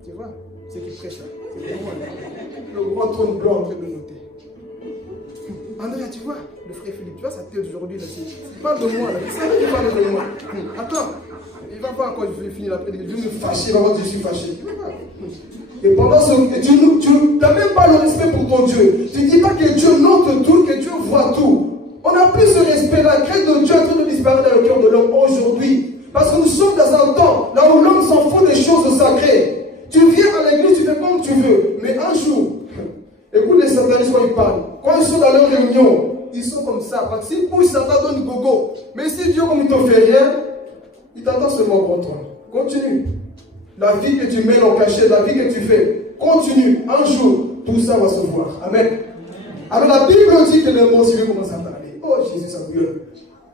tu vois, c'est qui prêche là. C'est moi là. Le grand trône blanc en train de noter. André, tu vois, le frère Philippe, tu vois sa tête aujourd'hui là. Parle de moi là. C'est vrai qu'il parle de moi. Attends, il va voir quand je vais finir la prédication. Je vais me fâcher, il va voir que je suis fâché. Et pendant ce tu n'as même pas le respect pour ton Dieu. Tu ne dis pas que Dieu note tout, que Dieu voit tout. On n'a plus ce respect. La crainte de Dieu est en train de disparaître dans le cœur de l'homme aujourd'hui. Parce que nous sommes dans un temps là où l'homme s'en fout des choses sacrées. Tu viens à l'église, tu fais comme tu veux. Mais un jour, écoute les satanistes quand ils parlent. Quand ils sont dans leur réunion, ils sont comme ça. Parce que s'ils poussent, Satan donne gogo. Mais si Dieu, comme il ne te fait rien, il t'attend seulement contre toi. Continue. La vie que tu mènes en cachet, la vie que tu fais, continue. Un jour, tout ça va se voir. Amen. Alors la Bible dit que les morts, si vous commencez à parler. Oh Jésus, ça gueule.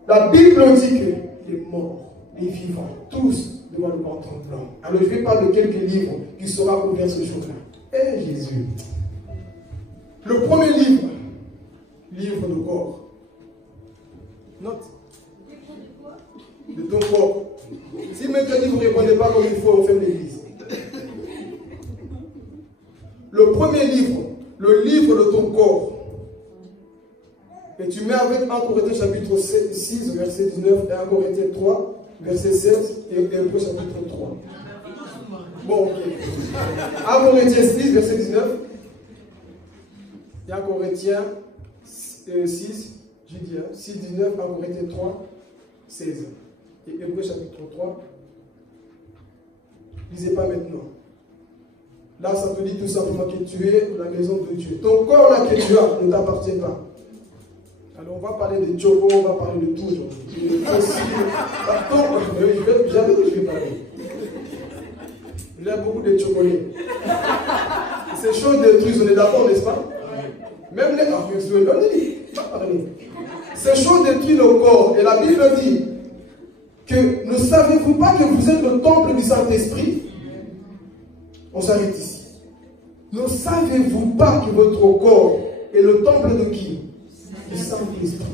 La Bible dit que les morts, les vivants, tous devant le grand trône blanc. Alors je vais parler de quelques livres qui seront couverts ce jour-là. Eh Jésus. Le premier livre, livre de corps. Note. De ton corps. Si maintenant vous ne répondez pas comme il faut, on fait l'église. Le premier livre, le livre de ton corps. Et tu mets avec 1 Corinthiens chapitre 6, verset 19, et 1 Corinthiens 3, verset 16, et Hébreux chapitre 3. Bon, ok. 1 Corinthiens 6, verset 19, et 1 Corinthiens 6, j'ai dit, 6, 19, 1 Corinthiens 3, 16. Et Hébreux chapitre 3. Lisez pas maintenant. Là, ça te dit tout simplement que tu es la maison de Dieu. Ton corps là que tu as ne t'appartient pas. Alors, on va parler de Djogo, on va parler de tout aujourd'hui. J'avais dit que je vais parler. Il y a beaucoup de chocolats. Ces choses détruisent, on est d'accord, n'est-ce pas? Même les affaires, on va parler. Ces choses détruisent le corps. Et la Bible dit que ne savez-vous pas que vous êtes le temple du Saint-Esprit? On s'arrête ici. Ne savez-vous pas que votre corps est le temple de qui? Du Saint-Esprit.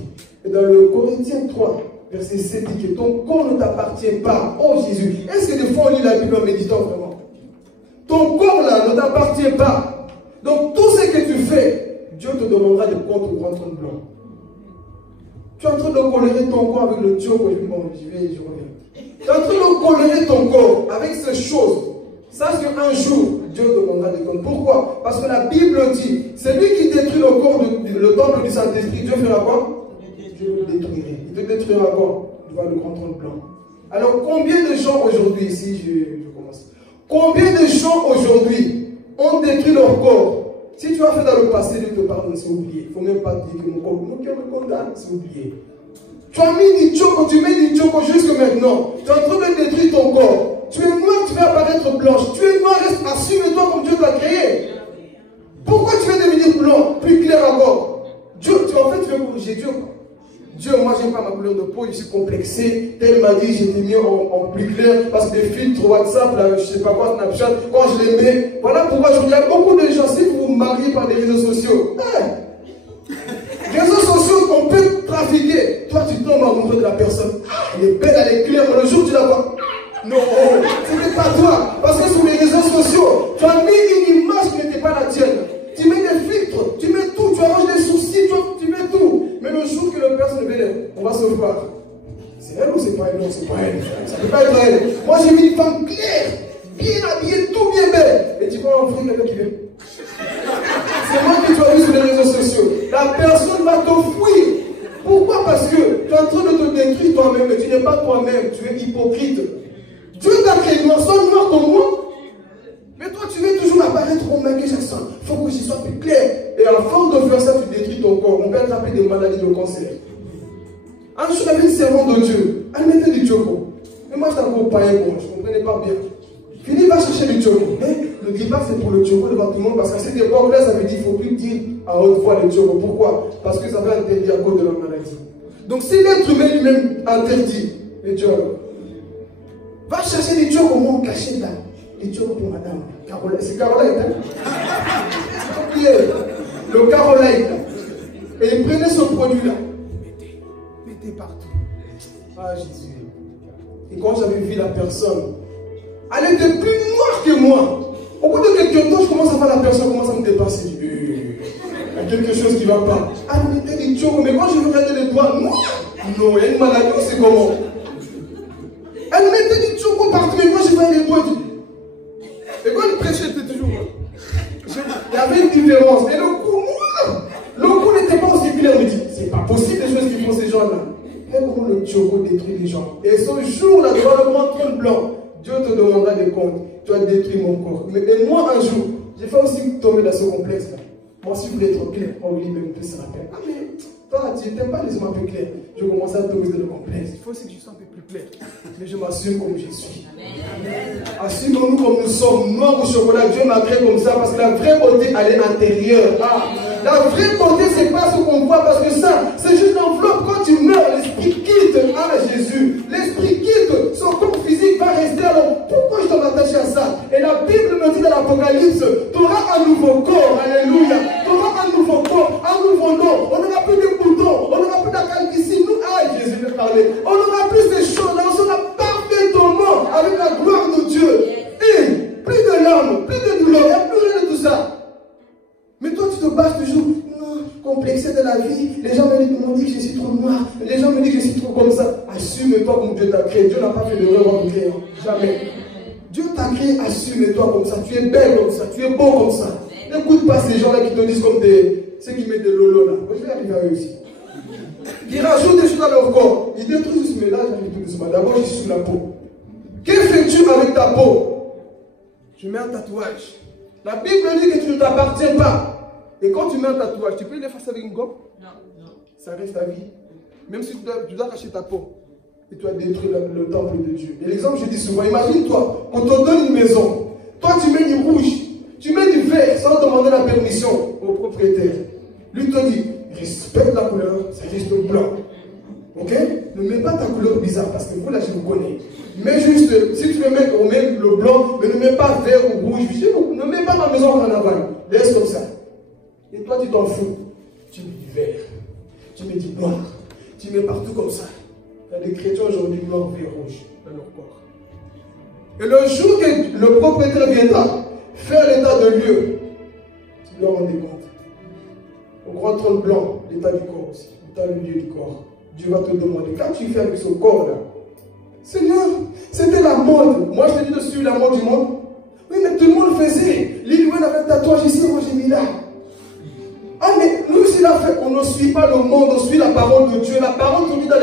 Et dans le Corinthiens 3, verset 7, dit que ton corps ne t'appartient pas. Oh Jésus, est-ce que des fois on lit la Bible en méditant vraiment? Ton corps là ne t'appartient pas. Donc tout ce que tu fais, Dieu te demandera de compte au grand trône blanc. Tu es en train de colérer ton corps avec le Dieu que je reviens. Tu es en train de colérer ton corps avec ces choses. Sache qu'un jour, Dieu demandera des comptes. Pourquoi? Parce que la Bible dit, c'est lui qui détruit le corps, le temple du Saint-Esprit. Dieu fera quoi? Dieu le détruira. Il te détruira quoi? Devant le grand trône blanc. Alors, combien de gens aujourd'hui, ici, je commence. Combien de gens aujourd'hui ont détruit leur corps? Si tu as fait dans le passé, Dieu te pardonne, c'est oublié. Il ne faut même pas dire que mon cœur me condamne, c'est oublié. Tu as mis du tchoko, tu mets du tchoko jusque maintenant. Tu es en train de détruire ton corps. Tu es noir, tu vas apparaître blanche. Tu es noir, reste assume-toi comme Dieu t'a créé. Pourquoi tu veux devenir blanc, plus clair encore? Dieu, en fait, tu veux corriger Dieu. Dieu, moi, j'aime pas ma couleur de peau, je suis complexé. Tel m'a dit, j'étais mis en plus clair parce que les filtres WhatsApp, là, je sais pas quoi, Snapchat, quand je les mets, voilà pourquoi je dis, il y a beaucoup de gens, si vous vous mariez par des réseaux sociaux, réseaux sociaux, on peut trafiquer. Toi, tu tombes amoureux de la personne. Elle est belle, elle est claire, mais le jour où tu la vois, non, ce n'est pas toi. Parce que sur les réseaux sociaux, tu as mis une image qui n'était pas la tienne. Tu mets des filtres, tu mets tout, tu arranges des sourcils, tu mets tout. Mais le jour que le personne vient, on va se voir. C'est elle ou c'est pas elle? Non, c'est pas elle. Ça ne peut pas être elle. Moi, j'ai mis une femme claire, bien habillée, tout bien belle. Et tu vois un vrai quelqu'un qui vient. C'est moi qui tu as vu sur les réseaux sociaux. La personne va te fuir. Pourquoi? Parce que tu es en train de te détruire toi-même, mais tu n'es pas toi-même, tu es hypocrite. Dieu t'a créé noir, sois noir comme moi. Mais toi, tu veux toujours apparaître au mec que Jackson. Il faut que je sois plus clair. Et à force de faire ça, tu détruis ton corps. On peut attraper des maladies de cancer. Un jour, j'avais une servante de Dieu. Elle mettait du choco. Mais moi, je t'accompagnais, bon, je ne comprenais pas bien. Philippe va chercher du choco. Mais ne dis pas que c'est pour le choco devant tout le monde. Parce qu'à cette époque-là, ça veut dire qu'il ne faut plus dire à haute voix le choco. Pourquoi? Parce que ça va interdire à cause de la maladie. Donc, si l'être humain lui-même interdit le choco, va chercher du choco au monde caché là. des tchoko pour madame. Caroline. C'est Caroline, hein? Le Caroline. Et il prenait ce produit-là. Mettez partout. Ah, Jésus. Et quand j'avais vu la personne, elle était plus noire que moi. Au bout de quelques temps, je commence à voir la personne commence à me dépasser. Il y a quelque chose qui ne va pas. Elle mettait des tchokos, mais quand je regardais les doigts, non, il y a une maladie, c'est comment? Elle mettait des tchokos partout, mais quand je voyais les doigts, et quand elle prêchait, c'était toujours. Il y avait une différence. Et le coup n'était pas aussi clair. Il me dit, c'est pas possible les choses qu'ils font ces gens-là. Et comment le tchoko détruit les gens. Et ce jour-là, devant le grand trône blanc, Dieu te demandera des comptes. Tu as détruit mon corps. Et moi, un jour, j'ai fait aussi tomber dans ce complexe-là. Moi, si vous voulez être clair, on lit même plus ça rappelle. Ah, mais toi, tu n'aimes pas les hommes un peu clairs. Je commençais à tomber dans le complexe. Il faut aussi que je sois un peu plus clair. Mais je m'assume comme je suis. Assumons-nous comme nous sommes, noirs au chocolat. Dieu m'a créé comme ça parce que la vraie beauté, elle est intérieure. Ah, la vraie beauté, c'est pas ce qu'on voit parce que ça, c'est juste l'enveloppe. Quand tu meurs, l'esprit quitte. Ah, Jésus. L'esprit quitte. Son corps physique va rester. Alors, pourquoi je dois m'attacher à ça? Et la Bible me dit dans l'Apocalypse, tu auras un nouveau corps. Alléluia. Tu auras un nouveau corps, un nouveau nom. On n'aura plus de boutons. On n'aura plus d'acalvitie. Nous, ah, Jésus veut parler. On n'aura plus ces choses-là. On sera parfaitement avec la gloire de Dieu. Et plus de larmes, plus de douleur. Il n'y a plus rien de tout ça. Mais toi, tu te bats toujours. Non, complexé de la vie. Les gens m'ont dit que je suis trop noir. Les gens me disent que je suis trop comme ça. Assume-toi comme Dieu t'a créé. Dieu n'a pas fait d'erreur en te créant. Jamais. Dieu t'a créé, assume-toi comme ça. Tu es belle comme ça. Tu es beau comme ça. N'écoute pas ces gens-là qui te disent comme ceux qui mettent des lolos là. Moi, je vais arriver à eux aussi. Qui rajoutent des choses dans leur corps. Ils détruisent ce mélange, j'arrive tout doucement. D'abord, je suis sur la peau. Que fais-tu avec ta peau? Je mets un tatouage. La Bible dit que tu ne t'appartiens pas. Et quand tu mets un tatouage, tu peux l'effacer avec une gomme? Non. Ça reste ta vie. Même si tu dois cacher ta peau. Et tu as détruit le temple de Dieu. Et l'exemple, je dis souvent, imagine-toi, on te donne une maison. Toi, tu mets du rouge. Tu mets du vert sans demander la permission au propriétaire. Lui te dit, respecte la couleur, ça reste blanc. Ok? Ne mets pas ta couleur bizarre parce que vous là, je vous connais. Mais juste, si tu veux mettre, on met le blanc, mais ne mets pas vert ou rouge. Ne mets pas ma maison en carnaval. Laisse comme ça. Et toi, tu t'en fous. Tu mets du vert. Tu mets du noir. Tu mets partout comme ça. Il y a des chrétiens aujourd'hui, noir, vert, rouge, dans leur corps. Et le jour que le propriétaire viendra faire l'état de lieu, tu dois rendre compte. Au grand trône blanc, l'état du corps aussi, l'état du lieu du corps. Dieu va te demander, qu'as-tu fait avec ce corps-là? Seigneur, c'était la mode. Moi, je te dis de suivre la mode du monde. Oui, mais tout le monde faisait. L'île avait un tatouage ici, moi j'ai mis là. Ah, mais nous aussi, on ne suit pas le monde, on suit la parole de Dieu. La parole te dit dans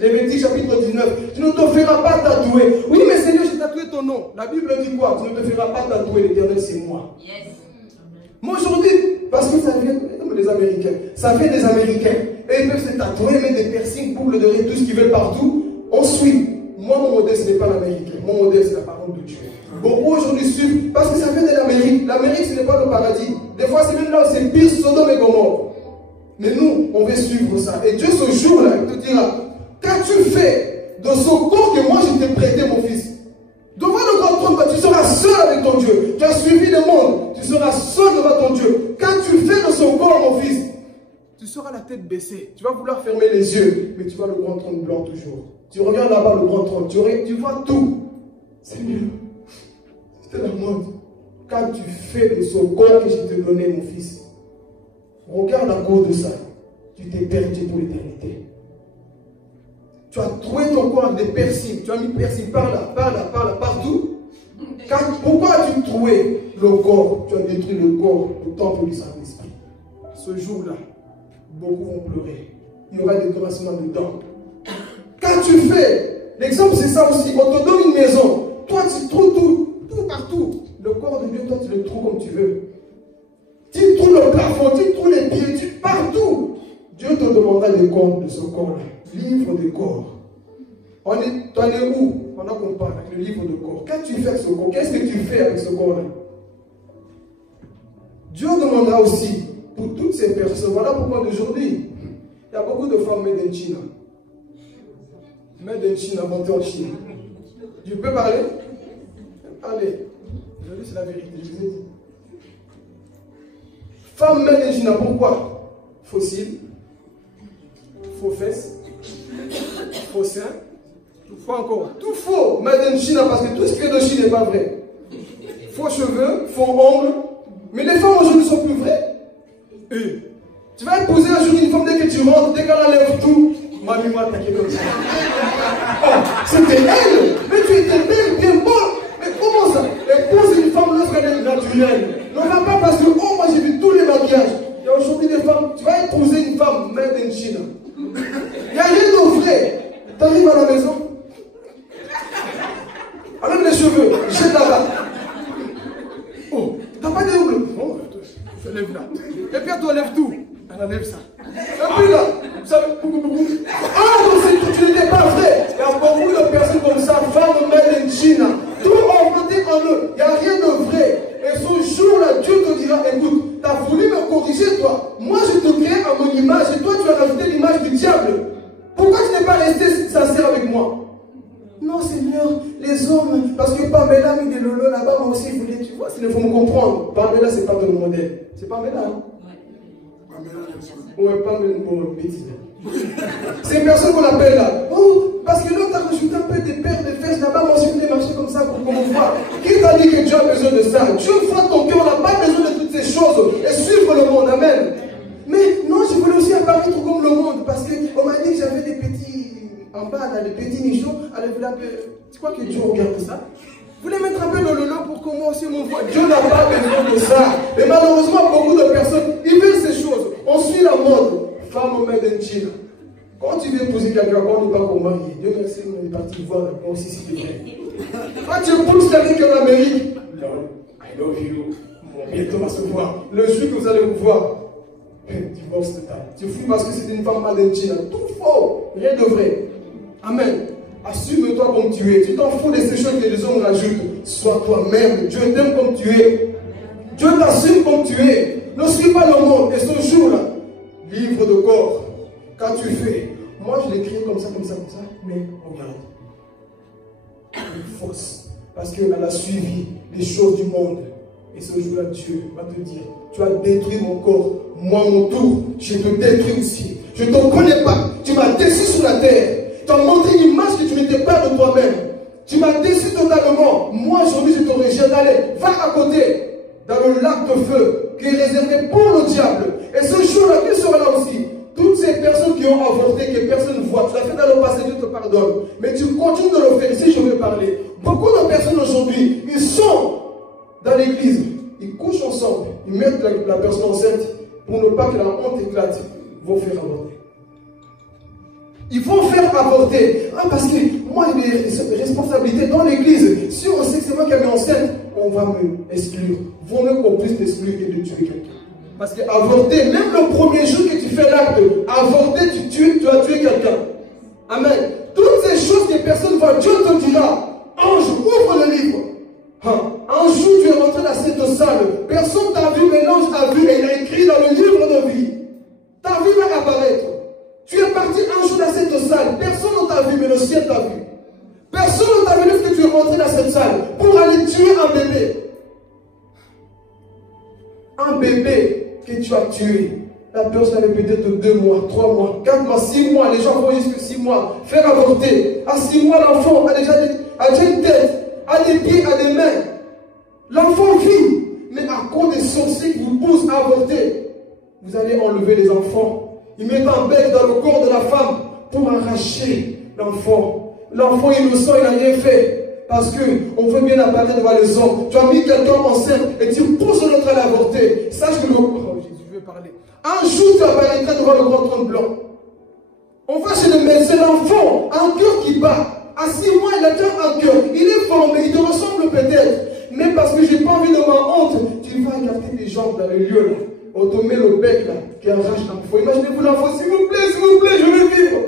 Lévitique chapitre 19, tu ne te feras pas tatouer. Oui, mais Seigneur, j'ai tatoué ton nom. La Bible dit quoi? Tu ne te feras pas tatouer, l'Éternel, c'est moi. Yes. Moi, aujourd'hui, parce que ça vient, comme les Américains, ça vient des Américains. Et ils peuvent se tatouer, mettre des piercings, boucles de tout ce qu'ils veulent partout. On suit. Moi, mon modèle, ce n'est pas l'Américain. Mon modèle, c'est la parole de Dieu. Beaucoup aujourd'hui suivent, parce que ça vient de l'Amérique. L'Amérique, ce n'est pas le paradis. Des fois, c'est même là où c'est pire, Sodome et Gomorrhe. Mais nous, on veut suivre ça. Et Dieu, ce jour-là, il te dira, qu'as-tu fait de ce corps que moi, je t'ai prêté, mon fils? Devant le grand trône, tu seras seul avec ton Dieu. Tu as suivi le monde. Tu seras seul devant ton Dieu. Qu'as-tu fait de ce corps, mon fils? Tu seras la tête baissée. Tu vas vouloir fermer les yeux. Mais tu vois le grand trône blanc toujours. Tu regardes là-bas le grand trône. Tu vois tout. C'est mieux. C'était la mode. Qu'as-tu fait de ce corps que je t'ai donné, mon fils? Regarde à cause de ça. Tu t'es perdu pour l'éternité. Tu as trouvé ton corps avec des piercings. Tu as mis piercings par là, partout. Pourquoi as-tu trouvé le corps? Tu as détruit le corps, le temple du Saint-Esprit. Ce jour-là, beaucoup vont pleurer. Il y aura des commencements dedans. Qu'as-tu fait? L'exemple, c'est ça aussi. On te donne une maison. Toi, tu trouves tout partout. Le corps de Dieu, toi, tu le trouves comme tu veux. Tu trouves le plafond, tu trouves les pieds, partout. Dieu te demandera des comptes de ce corps-là. Livre de corps. Tu en es où? Pendant qu'on parle avec le livre de corps. Qu'as-tu fait avec ce corps? Qu'est-ce que tu fais avec ce corps-là? Dieu demandera aussi pour toutes ces personnes. Voilà pourquoi d'aujourd'hui, il y a beaucoup de femmes made in China. Made in China, montées en Chine. Tu peux parler? Allez. Aujourd'hui, c'est la vérité, je vous ai dit. Femme made in China, pourquoi? Faux cils, faux fesses, faux seins, faux encore. Tout faux, made in China, parce que tout ce qui est de Chine n'est pas vrai. Faux cheveux, faux ongles. Mais les femmes aujourd'hui ne sont plus vraies. Tu vas épouser un jour une femme dès que tu rentres, dès qu'elle enlève tout. Mamie, moi, t'as comme ça. Oh, c'était elle. Mais tu étais belle, bien bonne. Mais comment ça? Épouse une femme lorsqu'elle est naturelle. Ne va pas parce que, oh, moi j'ai vu tous les maquillages. Il y a aujourd'hui des femmes, tu vas épouser une femme made in China. Il n'y a rien de vrai. Tu arrives à la maison. Enlève les cheveux, jette là-bas. Oh, t'as pas des ongles? Oh, je lève là. Et puis toi, lève tout. Elle enlève ça. Et puis là, vous savez, ah, donc tu n'étais pas vrai. Il y a beaucoup de personnes comme ça, femmes made in China. Tout envoûté en eux. Il n'y a rien de vrai. Et ce jour-là, Dieu te dira, écoute, tu as voulu me corriger, toi. Moi, je te crée à mon image et toi, tu as rajouté l'image du diable. Pourquoi tu n'es pas resté sincère avec moi? Non, Seigneur, les hommes, parce que Pamela a mis des lolos là-bas, moi aussi, je voulais, tu vois, il faut me comprendre. Pamela, c'est pas ton modèle. C'est Pamela, hein? Ouais, Pamela, bon, bêtise. C'est une personne qu'on appelle là. Oh, parce que l'autre a rajouté un peu des paires de fesses là-bas, moi aussi, je voulais marcher comme ça pour qu'on me voit. Qui t'a dit que Dieu a besoin de ça? Dieu voit ton cœur, on n'a pas besoin de toutes ces choses et suivre le monde, amen. Mais non, je voulais aussi apparaître comme le monde, parce qu'on m'a dit que j'avais des petits, en bas, là, des petits nichons, alors tu crois que Dieu regarde ça? Vous voulez mettre un peu le lolo pour que moi aussi on me voit? Dieu n'a pas besoin de ça. Et malheureusement, beaucoup de personnes, ils veulent ces choses. On suit la mode. Femme made in China. Quand tu veux épouser quelqu'un, on n'est pas pour marier. Dieu merci, on est parti voir, moi aussi c'est vrai. Quand tu épouses quelqu'un en Amérique, I love you, bientôt on va se voir. Le jour que vous allez vous voir, divorce total. Tu fous parce que c'est une femme made in China. Tout faux, rien de vrai. Amen. Assume-toi comme tu es. Tu t'en fous de ces choses que les hommes rajoutent. Sois toi-même. Dieu t'aime comme tu es. Dieu t'assume comme tu es. Ne suis pas le monde. Et ce jour-là, livre de corps, quand tu fais, moi je l'écris comme ça, mais regarde. Elle fausse. Parce qu'elle a suivi les choses du monde. Et ce jour-là, Dieu va te dire, tu as détruit mon corps. Moi, mon tour, je te détruis aussi. Je ne te connais pas. Tu m'as déçu sur la terre. Tu as montré une image que tu n'étais pas de toi-même. Tu m'as déçu totalement. Moi, aujourd'hui, je te rejette. Allez, va à côté, dans le lac de feu, qui est réservé pour le diable. Et ce jour-là, qui sera là aussi? Toutes ces personnes qui ont avorté, que personne ne voit, tu l'as fait dans le passé, Dieu te pardonne. Mais tu continues de le faire. Ici, je veux parler. Beaucoup de personnes aujourd'hui, ils sont dans l'église. Ils couchent ensemble. Ils mettent la personne enceinte pour ne pas que la honte éclate. Ils vont faire avorter. Ils vont faire avorter. Ah, parce que moi, j'ai des responsabilités dans l'église. Si on sait que c'est moi qui ai mis enceinte, on va me exclure. Vaut mieux qu'on puisse t'exclure que de tuer quelqu'un. Parce que avorter, même le premier jour que tu fais l'acte, avorter, tu as tué quelqu'un. Amen. Toutes ces choses que personne ne voit, Dieu te dira, ange, ouvre le livre. Un jour, tu es rentré dans cette salle. Personne t'a vu, mais l'ange a vu et il a écrit dans le livre de vie. Ta vie va apparaître. Tu es parti un jour dans cette salle. Personne ne t'a vu, mais le ciel t'a vu. Personne ne t'a vu lorsque tu es rentré dans cette salle pour aller tuer un bébé. Un bébé que tu as tué. La personne avait peut-être 2 mois, 3 mois, 4 mois, 6 mois. Les gens vont jusqu'à 6 mois. Faire avorter. À 6 mois, l'enfant a déjà une tête, a des pieds, a des mains. L'enfant vit. Mais à cause des sorciers qui vous poussent à avorter, vous allez enlever les enfants. Ils mettent un bec dans le corps de la femme pour arracher l'enfant. L'enfant innocent, il n'a rien fait. Parce qu'on veut bien apparaître devant les hommes. Tu as mis quelqu'un enceinte et tu pousses l'autre à l'avorter. Sache que oh, Jésus, je vais parler. Un jour, tu apparaîtras devant le grand trône blanc. On va chez le médecin, l'enfant, un cœur qui bat. À 6 mois, il a déjà un cœur. Il est formé, il te ressemble peut-être. Mais parce que j'ai pas envie de ma honte, tu vas garder tes jambes dans le lieu là. On te met le bec là, qui arrache l'enfant. Imaginez-vous l'enfant, s'il vous plaît, je veux vivre.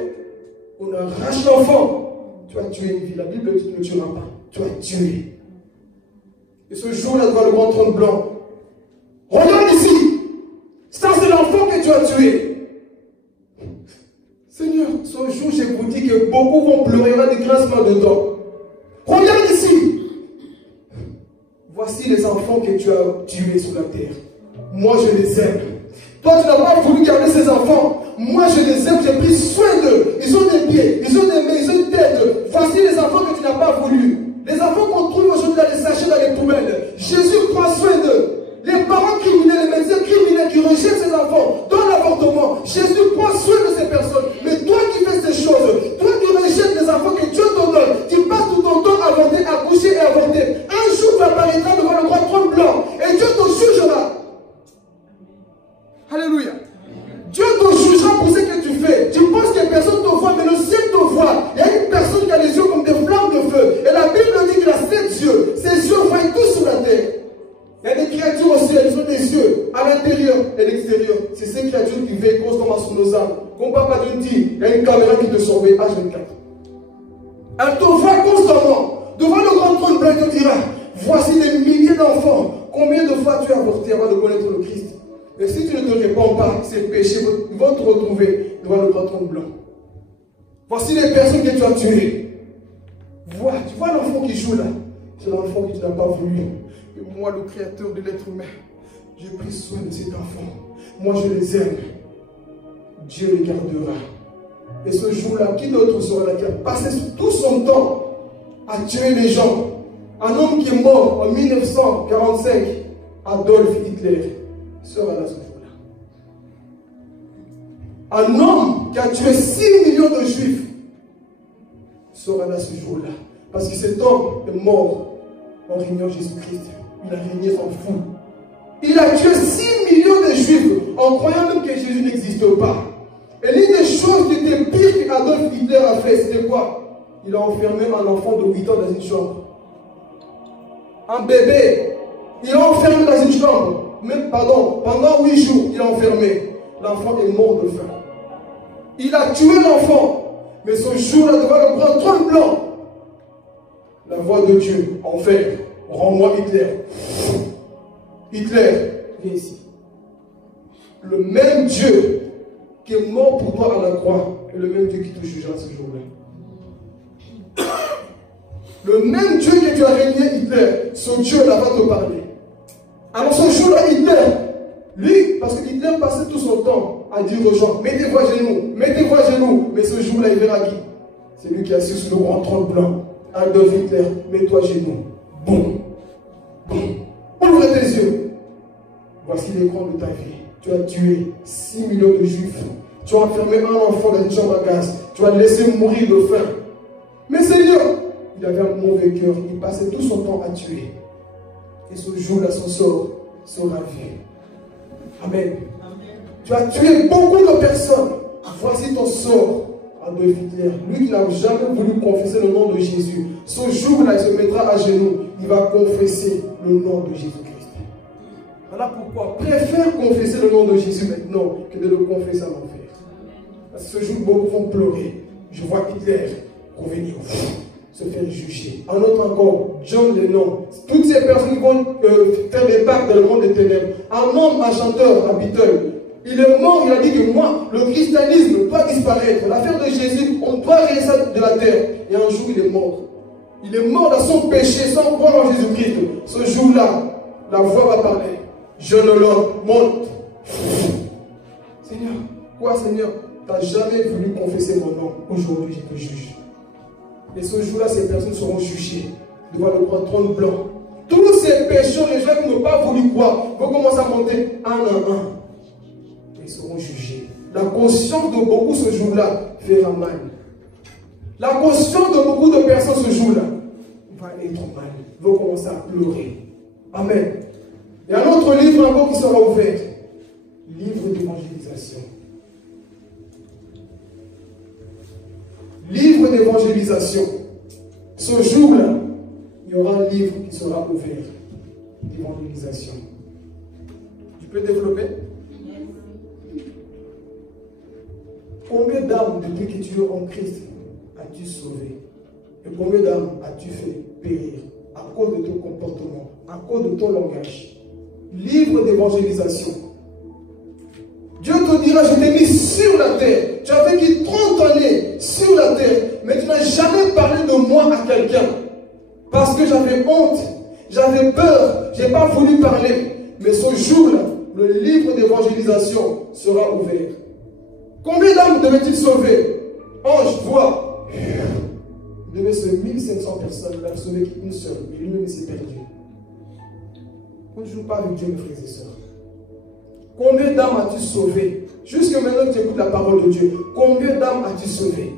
On arrache l'enfant. Tu as tué une vie. La Bible dit ne tuera pas. Tu as tué. Et ce jour-là, devant le grand trône blanc, regarde ici. Ça, c'est l'enfant que tu as tué. Seigneur, ce jour, je vous dis que beaucoup vont pleurer, il y aura des grincements de dents. Regarde ici. Voici les enfants que tu as tués sur la terre. Moi, je les aime. Toi, tu n'as pas voulu garder ces enfants. Moi, je les aime, j'ai pris soin d'eux. Ils ont des pieds, ils ont des mains, ils ont une tête. Voici les enfants que tu n'as pas voulu. Les enfants qu'on trouve aujourd'hui dans les sachets, dans les poubelles. Jésus prend soin d'eux. Les parents criminels, les médecins criminels qui rejettent ces enfants dans l'avortement, Jésus prend soin de ces personnes. Mais toi qui fais ces choses, toi qui rejettes les enfants que Dieu te donne, tu passes tout ton temps à avorter, à coucher et à avorter. Un jour, tu apparaîtras devant le grand trône blanc et Dieu te jugera. Alléluia. Dieu te jugera pour ce que tu fais. Tu penses que personne te voit, mais le ciel te voit. Il y a une personne qui a les yeux comme des flammes de feu. Et la Bible dit qu'il a 7 yeux. Ses yeux voient tout sur la terre. Il y a des créatures au ciel, ils ont des yeux à l'intérieur et l'extérieur. C'est ces créatures qui veillent constamment sur nos âmes. Comme Papa Dieu dit, il y a une caméra qui te surveille H24. Elle te voit constamment. Devant le grand trône blanc, il te dira, voici des milliers d'enfants. Combien de fois tu as avorté avant de connaître le Christ? Et si tu ne te réponds pas, ces péchés vont te retrouver devant le grand trône blanc. Voici les personnes que tu as tuées. Tu vois l'enfant qui joue là. C'est l'enfant que tu n'as pas voulu. Et moi, le créateur de l'être humain, j'ai pris soin de cet enfant. Moi, je les aime. Dieu les gardera. Et ce jour-là, qui d'autre sera là qui a passé tout son temps à tuer les gens? Un homme qui est mort en 1945, Adolf Hitler, sera là ce jour-là. Un homme qui a tué 6 millions de juifs sera là ce jour-là. Parce que cet homme est mort en régnant Jésus-Christ. Il a régné sans fou. Il a tué 6 millions de juifs en croyant même que Jésus n'existe pas. Et l'une des choses qui était pire qu'Adolf Hitler a fait, c'était quoi? Il a enfermé un enfant de 8 ans dans une chambre. Un bébé, il l'a enfermé dans une chambre. Même, pendant 8 jours, il l'a enfermé. L'enfant est mort de faim. Il a tué l'enfant. Mais ce jour-là, devant le grand trône blanc, la voix de Dieu, en fait, rends-moi Hitler. Hitler, viens ici. Le même Dieu qui est mort pour toi à la croix est le même Dieu qui te jugera ce jour-là. Le même Dieu que tu as régné Hitler, ce Dieu-là va te parler. Alors ce jour-là, Hitler, lui, parce que Hitler passait tout son temps à dire aux gens, mettez-vous à genoux, mettez-vous à genoux. Mais ce jour-là, il verra qui? C'est lui qui est assis sur le grand trône blanc. Adolf Hitler, mets-toi à genoux. Boum. Boum. Ouvre tes yeux. Voici l'écran de ta vie. Tu as tué 6 millions de juifs. Tu as enfermé un enfant dans une chambre à gaz. Tu as laissé mourir de faim. Mais Seigneur, il avait un mauvais cœur. Il passait tout son temps à tuer. Et ce jour-là, son sort sera vu. Amen. Tu as tué beaucoup de personnes. Voici ton sort. Adolf Hitler, lui qui n'a jamais voulu confesser le nom de Jésus, ce jour-là, il se mettra à genoux. Il va confesser le nom de Jésus-Christ. Voilà pourquoi préfère confesser le nom de Jésus maintenant que de le confesser à l'enfer. Parce que ce jour, beaucoup vont pleurer. Je vois Hitler revenir, se faire juger. Un autre encore, John Lennon. Toutes ces personnes qui vont faire des pactes dans le monde des ténèbres. Un homme, un chanteur, un Beatle. Il est mort, il a dit que moi, le christianisme doit disparaître. L'affaire de Jésus, on doit rayer ça de la terre. Et un jour, il est mort. Il est mort dans son péché, sans croire en Jésus-Christ. Ce jour-là, la voix va parler. Jeune homme, monte. Seigneur, quoi Seigneur? Tu n'as jamais voulu confesser mon nom. Aujourd'hui, je te juge. Et ce jour-là, ces personnes seront jugées devant le grand trône blanc. Tous ces péchés, les gens qui n'ont pas voulu croire, vont commencer à monter un à un. Ils seront jugés. La conscience de beaucoup ce jour-là fera mal. La conscience de beaucoup de personnes ce jour-là va être mal. Ils vont commencer à pleurer. Amen. Il y a un autre livre encore qui sera ouvert. Livre d'évangélisation. Livre d'évangélisation. Ce jour-là, il y aura un livre qui sera ouvert. D'évangélisation. Tu peux développer? Combien d'âmes depuis que tu es en Christ as-tu sauvé? Et combien d'âmes as-tu fait périr à cause de ton comportement, à cause de ton langage? Livre d'évangélisation. Dieu te dira, je t'ai mis sur la terre. Tu as vécu 30 années sur la terre, mais tu n'as jamais parlé de moi à quelqu'un. Parce que j'avais honte, j'avais peur, je n'ai pas voulu parler. Mais ce jour-là, le livre d'évangélisation sera ouvert. Combien d'âmes devait-il sauver? Ange, vois. Il devait sauver 1500 personnes. Il n'a sauvé qu'une seule. Mais lui-même s'est perdu. On ne joue pas avec Dieu, mes frères et sœurs. Combien d'âmes as-tu sauvé? Jusque maintenant que tu écoutes la parole de Dieu, combien d'âmes as-tu sauvé?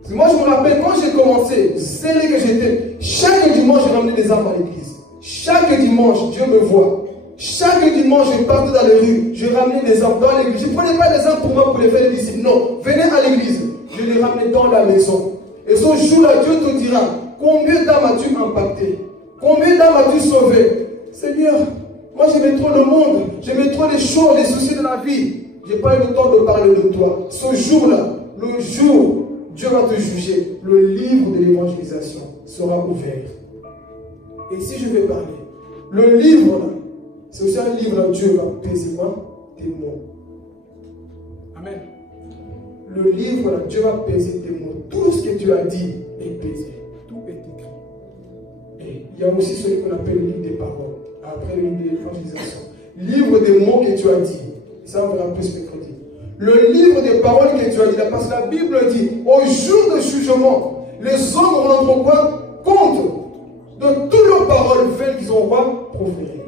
Parce que moi, je me rappelle, quand j'ai commencé, zélé que j'étais, chaque dimanche, j'ai ramené des âmes à l'église. Chaque dimanche, Dieu me voit. Chaque dimanche, je partais dans les rues, je ramenais des âmes dans l'église. Je ne prenais pas des âmes pour moi pour les faire des disciples. Non, venez à l'église. Je les ramenais dans la maison. Et ce jour-là, Dieu te dira, combien d'âmes as-tu impacté? Combien d'âmes as-tu sauvé? Seigneur, moi j'aimais trop le monde, j'aimais trop les choses, les soucis de la vie. Je n'ai pas eu le temps de parler de toi. Ce jour-là, le jour où Dieu va te juger, le livre de l'évangélisation sera ouvert. Et si je vais parler, le livre là, c'est aussi un livre où Dieu va peser quoi? Tes mots. Amen. Le livre là, Dieu va peser tes mots. Tout ce que tu as dit est pesé. Tout est écrit. Et il y a aussi celui qu'on appelle le livre des paroles. Après le livre de l'évangélisation. Livre des mots que tu as dit. Ça, on verra plus mercredi. Le livre des paroles que tu as dit. Parce que la Bible dit, au jour de jugement, les hommes rendront quoi? Compte de toutes leurs paroles vaines qu'ils ont proférées.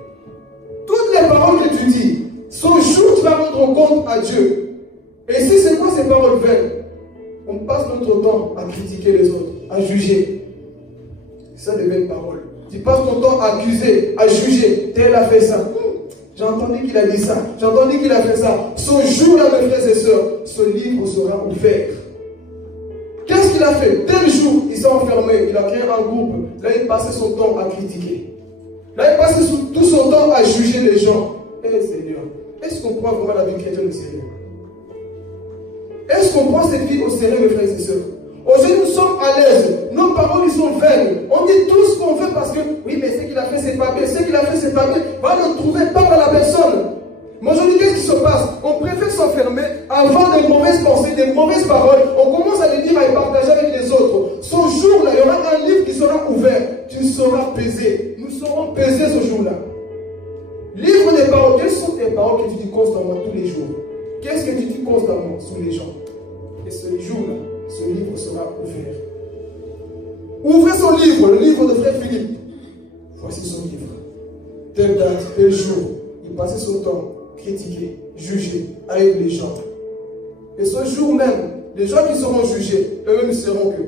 Toutes les paroles que tu dis, ce jour tu vas rendre compte à Dieu. Et si c'est quoi ces paroles vaines? On passe notre temps à critiquer les autres, à juger. Ça devient une parole. Tu passes ton temps à accuser, à juger. Tel a fait ça. J'ai entendu qu'il a dit ça. J'ai entendu qu'il a fait ça. Ce jour-là, mes frères et sœurs, ce livre sera ouvert. Qu'est-ce qu'il a fait? Tel jour, il s'est enfermé. Il a créé un groupe. Là, il passait son temps à critiquer. Là, il passait tout son temps à juger les gens. Eh Seigneur, est-ce qu'on prend vraiment la vie chrétienne au sérieux? Est-ce qu'on prend cette vie au sérieux, mes frères et sœurs? Aujourd'hui, nous sommes à l'aise. Nos paroles, ils sont vaines. On dit tout ce qu'on veut parce que, oui, mais ce qu'il a fait, c'est pas bien. Ce qu'il a fait, c'est pas bien. Va le trouver pas dans la personne. Mais aujourd'hui, qu'est-ce qui se passe? On préfère s'enfermer, avoir des mauvaises pensées, des mauvaises paroles. On commence à les dire, à les partager avec les autres. Ce jour-là, il y aura un livre qui sera ouvert. Tu seras pesé. Nous serons pesés ce jour-là. Livre des paroles. Quelles sont tes paroles que tu dis constamment tous les jours? Qu'est-ce que tu dis constamment sur les gens? Et ce jour-là, ce livre sera ouvert. Ouvrez son livre, le livre de frère Philippe. Voici son livre. Telle date, tel jour, il passait son temps critiquer, juger avec les gens. Et ce jour même, les gens qui seront jugés, eux-mêmes sauront que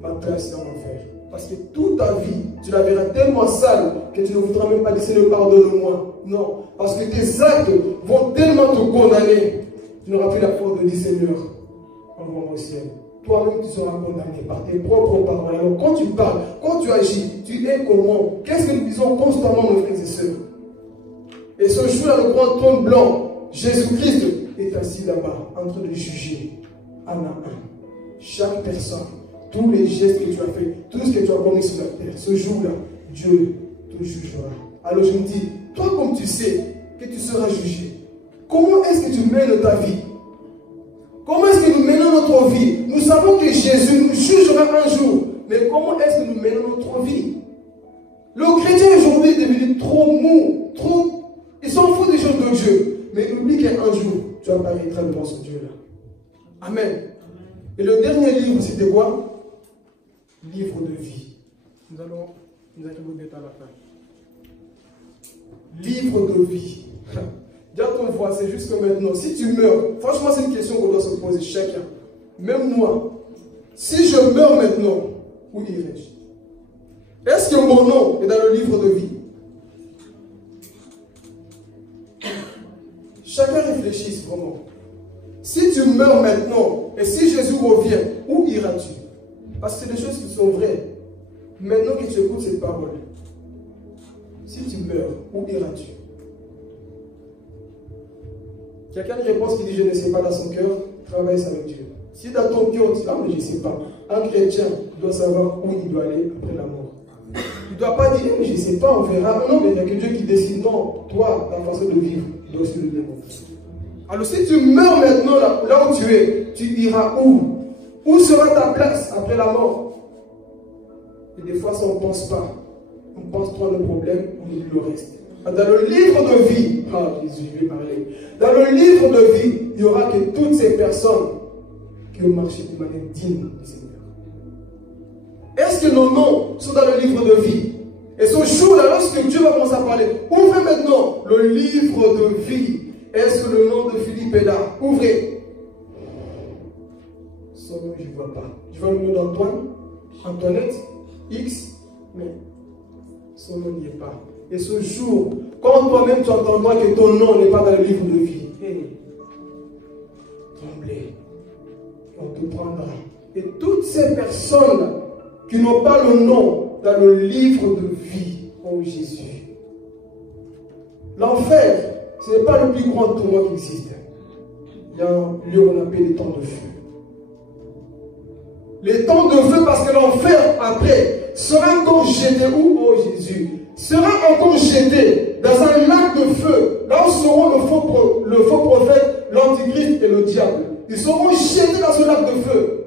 ma place est en enfer. Parce que toute ta vie, tu la verras tellement sale que tu ne voudras même pas laisser le pardonne-moi. Non, parce que tes actes vont tellement te condamner. Tu n'auras plus la force de dire Seigneur, envoie-moi au ciel. Toi-même, tu seras condamné par tes propres paroles. Alors, quand tu parles, quand tu agis, tu es comment? Qu'est-ce que nous disons constamment, nos frères et sœurs? Et ce jour-là, le grand trône blanc, Jésus-Christ est assis là-bas, en train de juger un à un. Chaque personne, tous les gestes que tu as fait, tout ce que tu as commis sur la terre, ce jour-là, Dieu te jugera. Alors je me dis, toi comme tu sais que tu seras jugé, comment est-ce que tu mènes ta vie? Comment est-ce que nous menons notre vie? Nous savons que Jésus nous jugera un jour, mais comment est-ce que nous menons notre vie? Le chrétien aujourd'hui est devenu trop mou, trop... Il s'en fout des choses de Dieu, mais il oublie qu'un jour, tu apparaîtras devant ce Dieu-là. Amen. Et le dernier livre, c'était quoi? Livre de vie. Nous allons vous mettre à la fin. Livre de vie. Dis à ton voisin, c'est juste que maintenant, si tu meurs, franchement, c'est une question qu'on doit se poser chacun. Même moi, si je meurs maintenant, où irai-je? Est-ce que mon nom est dans le livre de vie? Chacun réfléchisse vraiment. Si tu meurs maintenant, et si Jésus revient, où iras-tu? Parce que c'est des choses qui sont vraies. Maintenant que tu écoutes cette parole, si tu meurs, où iras-tu? Quelqu'un qui répond qui dit je ne sais pas dans son cœur, travaille ça avec Dieu. Si dans ton cœur tu dis ah mais je ne sais pas, un chrétien doit savoir où il doit aller après la mort. Il ne doit pas dire mais je ne sais pas, on verra. Non, mais il n'y a que Dieu qui décide. Non, toi, ta façon de vivre doit aussi le démontrer. Alors si tu meurs maintenant là où tu es, tu iras où? Où sera ta place après la mort? Et des fois ça on ne pense pas. on pense trop à nos problèmes, on oublie le reste. Dans le livre de vie, Jésus, je vais parler. Dans le livre de vie, il n'y aura que toutes ces personnes qui ont marché de manière digne du Seigneur. Est-ce que nos noms sont dans le livre de vie? Et ce jour-là, lorsque Dieu va commencer à parler, ouvrez maintenant le livre de vie. Est-ce que le nom de Philippe est là? Ouvrez. Son nom, je ne vois pas. Je vois le nom d'Antoine, Antoinette, X, mais son nom n'y est pas. Et ce jour, quand toi-même tu entendras que ton nom n'est pas dans le livre de vie, tremblez, on te prendra. Et toutes ces personnes qui n'ont pas le nom dans le livre de vie, oh Jésus. L'enfer, ce n'est pas le plus grand tournoi qui existe. Il y a un lieu où on appelle les temps de feu. Les temps de feu, parce que l'enfer, après, sera encore jeté où, oh Jésus? Sera encore jeté dans un lac de feu. Là où seront le faux prophète, l'antichrist et le diable. Ils seront jetés dans ce lac de feu.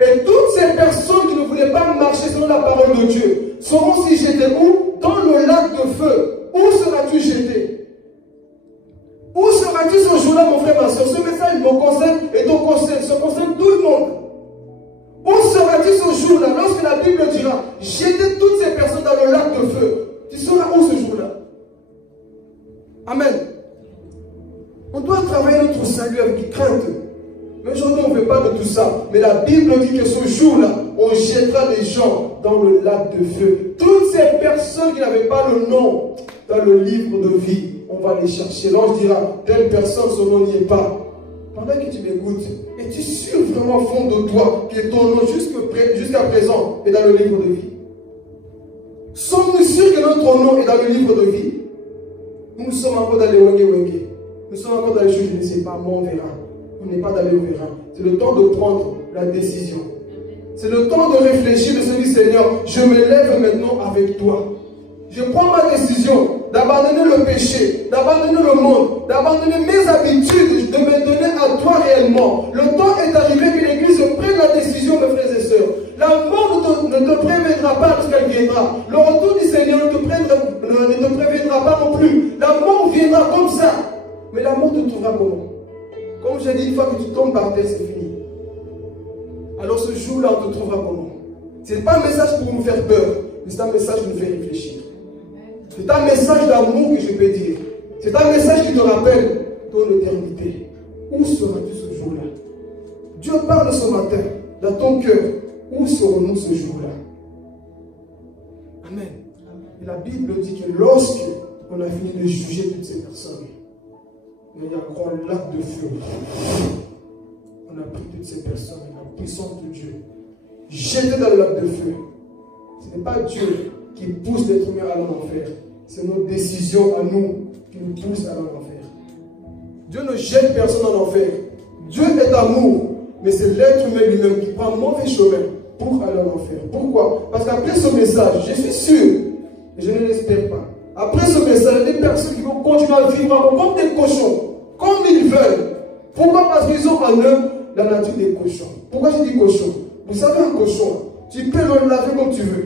Et toutes ces personnes qui ne voulaient pas marcher selon la parole de Dieu seront aussi jetées où? Dans le lac de feu. Où seras-tu jeté? Où seras-tu ce jour-là, mon frère, ma soeur? Ce message me concerne et ton concerne. Ça concerne tout le monde. Où seras-tu ce jour-là? Lorsque la Bible dira, jetez toutes ces personnes dans le lac de feu. Tu seras où ce jour-là? Amen. On doit travailler notre salut avec crainte. Mais aujourd'hui, on ne veut pas de tout ça. Mais la Bible dit que ce jour-là, on jettera les gens dans le lac de feu. Toutes ces personnes qui n'avaient pas le nom dans le livre de vie, on va les chercher. L'ange dira, telle personne, son nom n'y est pas. Pendant que tu m'écoutes, es-tu sûr vraiment au fond de toi que ton nom jusqu'à présent est dans le livre de vie? Sommes-nous sûrs que notre nom est dans le livre de vie? Nous sommes encore dans les wenge. Nous sommes encore dans les choses, je ne sais pas, mais on verra. On n'est pas dans les verra. C'est le temps de prendre la décision. C'est le temps de réfléchir, de se dire, Seigneur, je me lève maintenant avec toi. Je prends ma décision d'abandonner le péché, d'abandonner le monde, d'abandonner mes habitudes, de me donner à toi réellement. Le temps est arrivé que l'Église prenne la décision, mes frères et sœurs. La mort ne te préviendra pas lorsqu'elle viendra. Le retour du Seigneur ne te préviendra pas non plus. La mort viendra comme ça. Mais la mort te trouvera comment? Comme j'ai dit, une fois que tu tombes par terre, c'est fini. Alors ce jour-là, on te trouvera comment? Ce n'est pas un message pour nous faire peur, mais c'est un message qui nous fait réfléchir. C'est un message d'amour que je peux dire. C'est un message qui te rappelle ton éternité. Où seras-tu ce jour-là? Dieu parle ce matin dans ton cœur. Où serons-nous ce jour-là? Amen. Et la Bible dit que lorsque on a fini de juger toutes ces personnes, il y a un grand lac de feu. On a pris toutes ces personnes, la puissance de Dieu, jeté dans le lac de feu. Ce n'est pas Dieu qui pousse l'être humain à l'enfer. C'est nos décisions à nous qui nous poussent à l'enfer. Dieu ne jette personne en enfer. Dieu est amour, mais c'est l'être humain lui-même qui prend un mauvais chemin pour aller en enfer. Pourquoi? Parce qu'après ce message, je suis sûr, et je ne l'espère pas, après ce message, il y a des personnes qui vont continuer à vivre comme des cochons, comme ils veulent. Pourquoi? Parce qu'ils ont en eux la nature des cochons. Pourquoi je dis cochon? Vous savez, un cochon, tu peux le laver comme tu veux.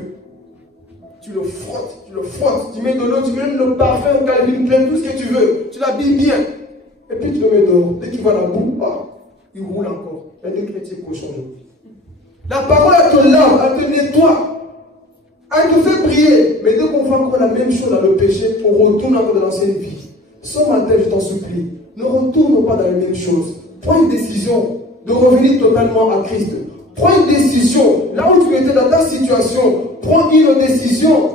Tu le frottes, tu mets de l'eau, tu mets le parfum, Calvin Klein, tout ce que tu veux. Tu l'habilles bien. Et puis tu le mets dehors. Dès qu'il va la boue, il roule encore. Il y a des chrétiens cochons aujourd'hui. La parole, elle te lave, elle te nettoie. Elle te fait prier. Mais dès qu'on voit encore la même chose dans le péché, on retourne encore dans l'ancienne vie. Ce matin, je t'en supplie, ne retourne pas dans la même chose. Prends une décision de revenir totalement à Christ. Prends une décision. Là où tu étais dans ta situation, prends une décision.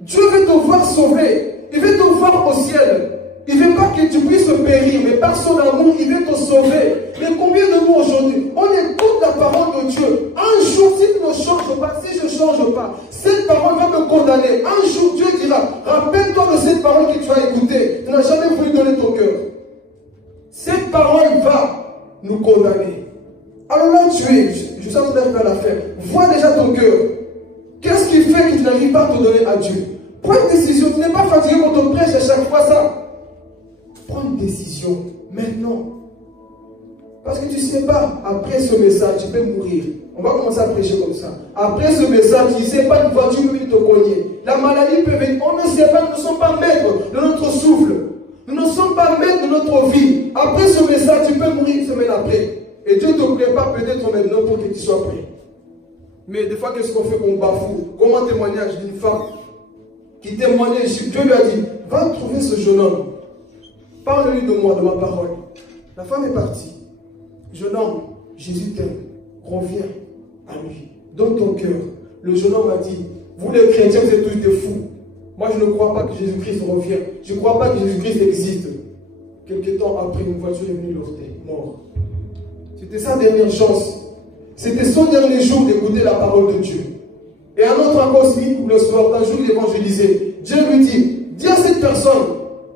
Dieu veut te voir sauvé. Il veut te voir au ciel. Il ne veut pas que tu puisses périr, mais par son amour, il veut te sauver. Mais combien de nous aujourd'hui, on écoute la parole de Dieu. Un jour, si tu ne changes pas, si je ne change pas, cette parole va me condamner. Un jour, Dieu dira, rappelle-toi de cette parole que tu as écoutée. Tu n'as jamais voulu donner ton cœur. Cette parole va nous condamner. Alors là, tu es, je sens que tu arrives à la fin. Vois déjà ton cœur. Qu'est-ce qui fait que tu n'arrives pas à te donner à Dieu? Prends une décision. Tu n'es pas fatigué quand on te prêche à chaque fois ça. Prends une décision maintenant. Parce que tu ne sais pas, après ce message, tu peux mourir. On va commencer à prêcher comme ça. Après ce message, tu ne sais pas, une voiture peut te cogner. La maladie peut venir. On ne sait pas, nous ne sommes pas maîtres de notre souffle. Nous ne sommes pas maîtres de notre vie. Après ce message, tu peux mourir une semaine après. Et Dieu te prépare peut-être maintenant pour que tu sois prêt. Mais des fois, qu'est-ce qu'on fait qu'on bafoue? Comme un témoignage d'une femme qui témoignait ici. Dieu lui a dit, va trouver ce jeune homme. Parle-lui de moi, de ma parole. La femme est partie. Jeune homme, Jésus t'aime. Reviens à lui. Donne ton cœur. Le jeune homme a dit, vous les chrétiens, vous êtes tous des fous. Moi, je ne crois pas que Jésus-Christ revienne. Je ne crois pas que Jésus-Christ existe. Quelque temps après, une voiture est venue l'heurter, mort. C'était sa dernière chance. C'était son dernier jour d'écouter la parole de Dieu. Et un autre encore aussi, le soir, un jour, il évangélisait. Dieu lui dit, dis à cette personne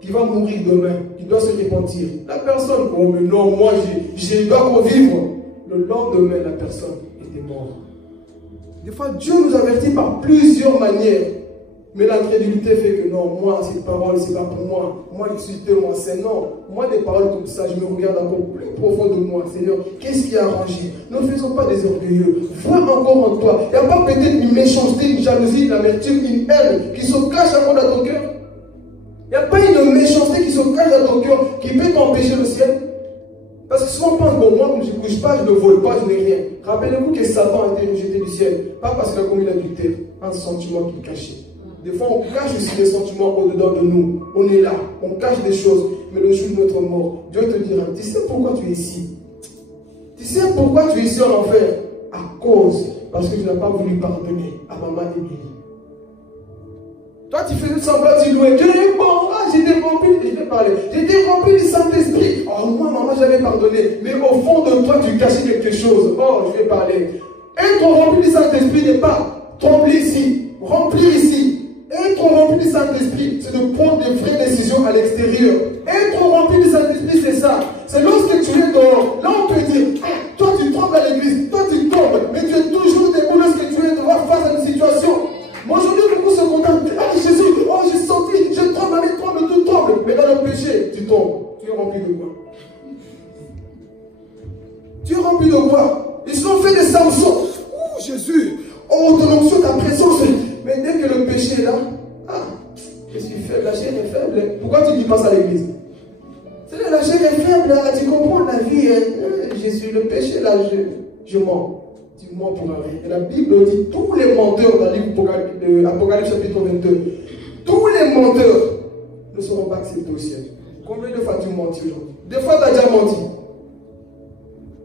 qui va mourir demain, qui doit se repentir. La personne, oh mais non, moi, je dois revivre. Le lendemain, la personne était morte. Des fois, Dieu nous avertit par plusieurs manières. Mais l'incrédulité fait que non, moi, cette parole, c'est pas pour moi. Moi, je suis tellement saint. Non, moi, des paroles comme ça, je me regarde encore plus profond de moi. Seigneur, qu'est-ce qui a arrangé? Ne faisons pas des orgueilleux. Vois encore en toi. Il n'y a pas peut-être une méchanceté, une jalousie, une amertume, une haine qui se cache encore dans ton cœur. Il n'y a pas une méchanceté qui se cache dans ton cœur qui peut t'empêcher le ciel. Parce que souvent on pense, bon, moi, je ne bouge pas, je ne vole pas, je n'ai rien. Rappelez-vous que Satan a été rejeté du ciel. Pas parce qu'il a commis l'adultère, un sentiment qu'il cachait. Des fois, on cache aussi des sentiments au-dedans de nous. On est là, on cache des choses. Mais le jour de notre mort, Dieu te dira, tu sais pourquoi tu es ici? Tu sais pourquoi tu es ici en enfer? À cause, parce que tu n'as pas voulu pardonner à maman Émilie. Toi, tu faisais semblant, tu louais. Dieu est bon, j'étais rempli, je vais parler. J'étais rempli du Saint-Esprit. Oh, moi, maman, j'avais pardonné. Mais au fond de toi, tu cachais quelque chose. Oh, je vais parler. Être rempli du Saint-Esprit n'est pas trembler ici, remplir ici. Être rempli du Saint-Esprit, c'est de prendre des vraies décisions à l'extérieur. Être rempli du Saint-Esprit, c'est ça. C'est lorsque tu es dehors. Là, on peut dire, toi, tu trembles à l'église, toi, tu tombes, mais tu es toujours debout lorsque tu es devant face à une situation. Moi, aujourd'hui, beaucoup se contentent. Ah, Jésus, oh, j'ai senti, je tremble, allez, tremble, tout tremble. Mais dans le péché, tu tombes. Tu es rempli de quoi? Tu es rempli de quoi? Ils sont faits des Samson. Oh, Jésus, oh, ton onction, ta présence. Mais dès que le péché est là, je suis faible, la chair est faible. Pourquoi tu dis pas ça à l'église? C'est la chair est faible, là, tu comprends la vie. Jésus, le péché, là, je mens. Tu mens pour rien. Et la Bible dit, tous les menteurs dans le livre d'Apocalypse chapitre 22, tous les menteurs ne seront pas acceptés au ciel. Combien de fois tu mentis aujourd'hui? Des fois tu as déjà menti.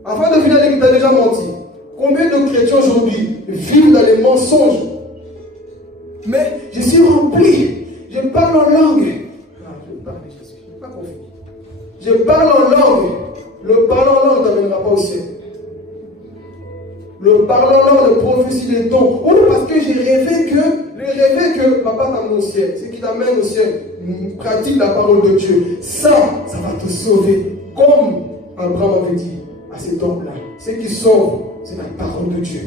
Avant de venir à l'église, tu as déjà menti. Combien de chrétiens aujourd'hui vivent dans les mensonges? Mais je suis rempli. Je parle en langue. Je parle, je n'ai pas compris. Je parle en langue. Le parler en langue ne t'amènera pas au ciel. Le parler en langue, le prophétie des dons. Oh, parce que j'ai rêvé que papa t'amène au ciel. Ce qui t'amène au ciel, pratique la parole de Dieu. Ça va te sauver. Comme Abraham avait dit à cet homme-là. Ce qui sauve, c'est la parole de Dieu.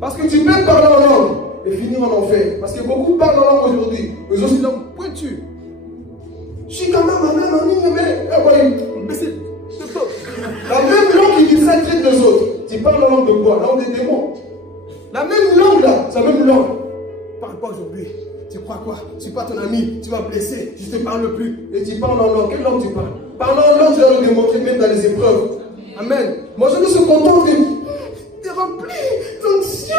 Parce que tu peux parler en langue et finir en enfer. Parce que beaucoup parlent en langue aujourd'hui. Ils ont une langue pointue. Je suis quand même mais c'est la même langue qui s'inquiète des autres. Tu parles la langue de quoi? La langue des démons. La même langue là, c'est la même langue. Parle pas aujourd'hui. Tu crois quoi? Tu suis pas ton ami, tu vas blesser, je te parle plus. Et tu parles en langue. Quelle langue tu parles? Parle en langue, tu vas le démontrer même dans les épreuves. Amen. Moi je ne suis content que tu es rempli d'onction.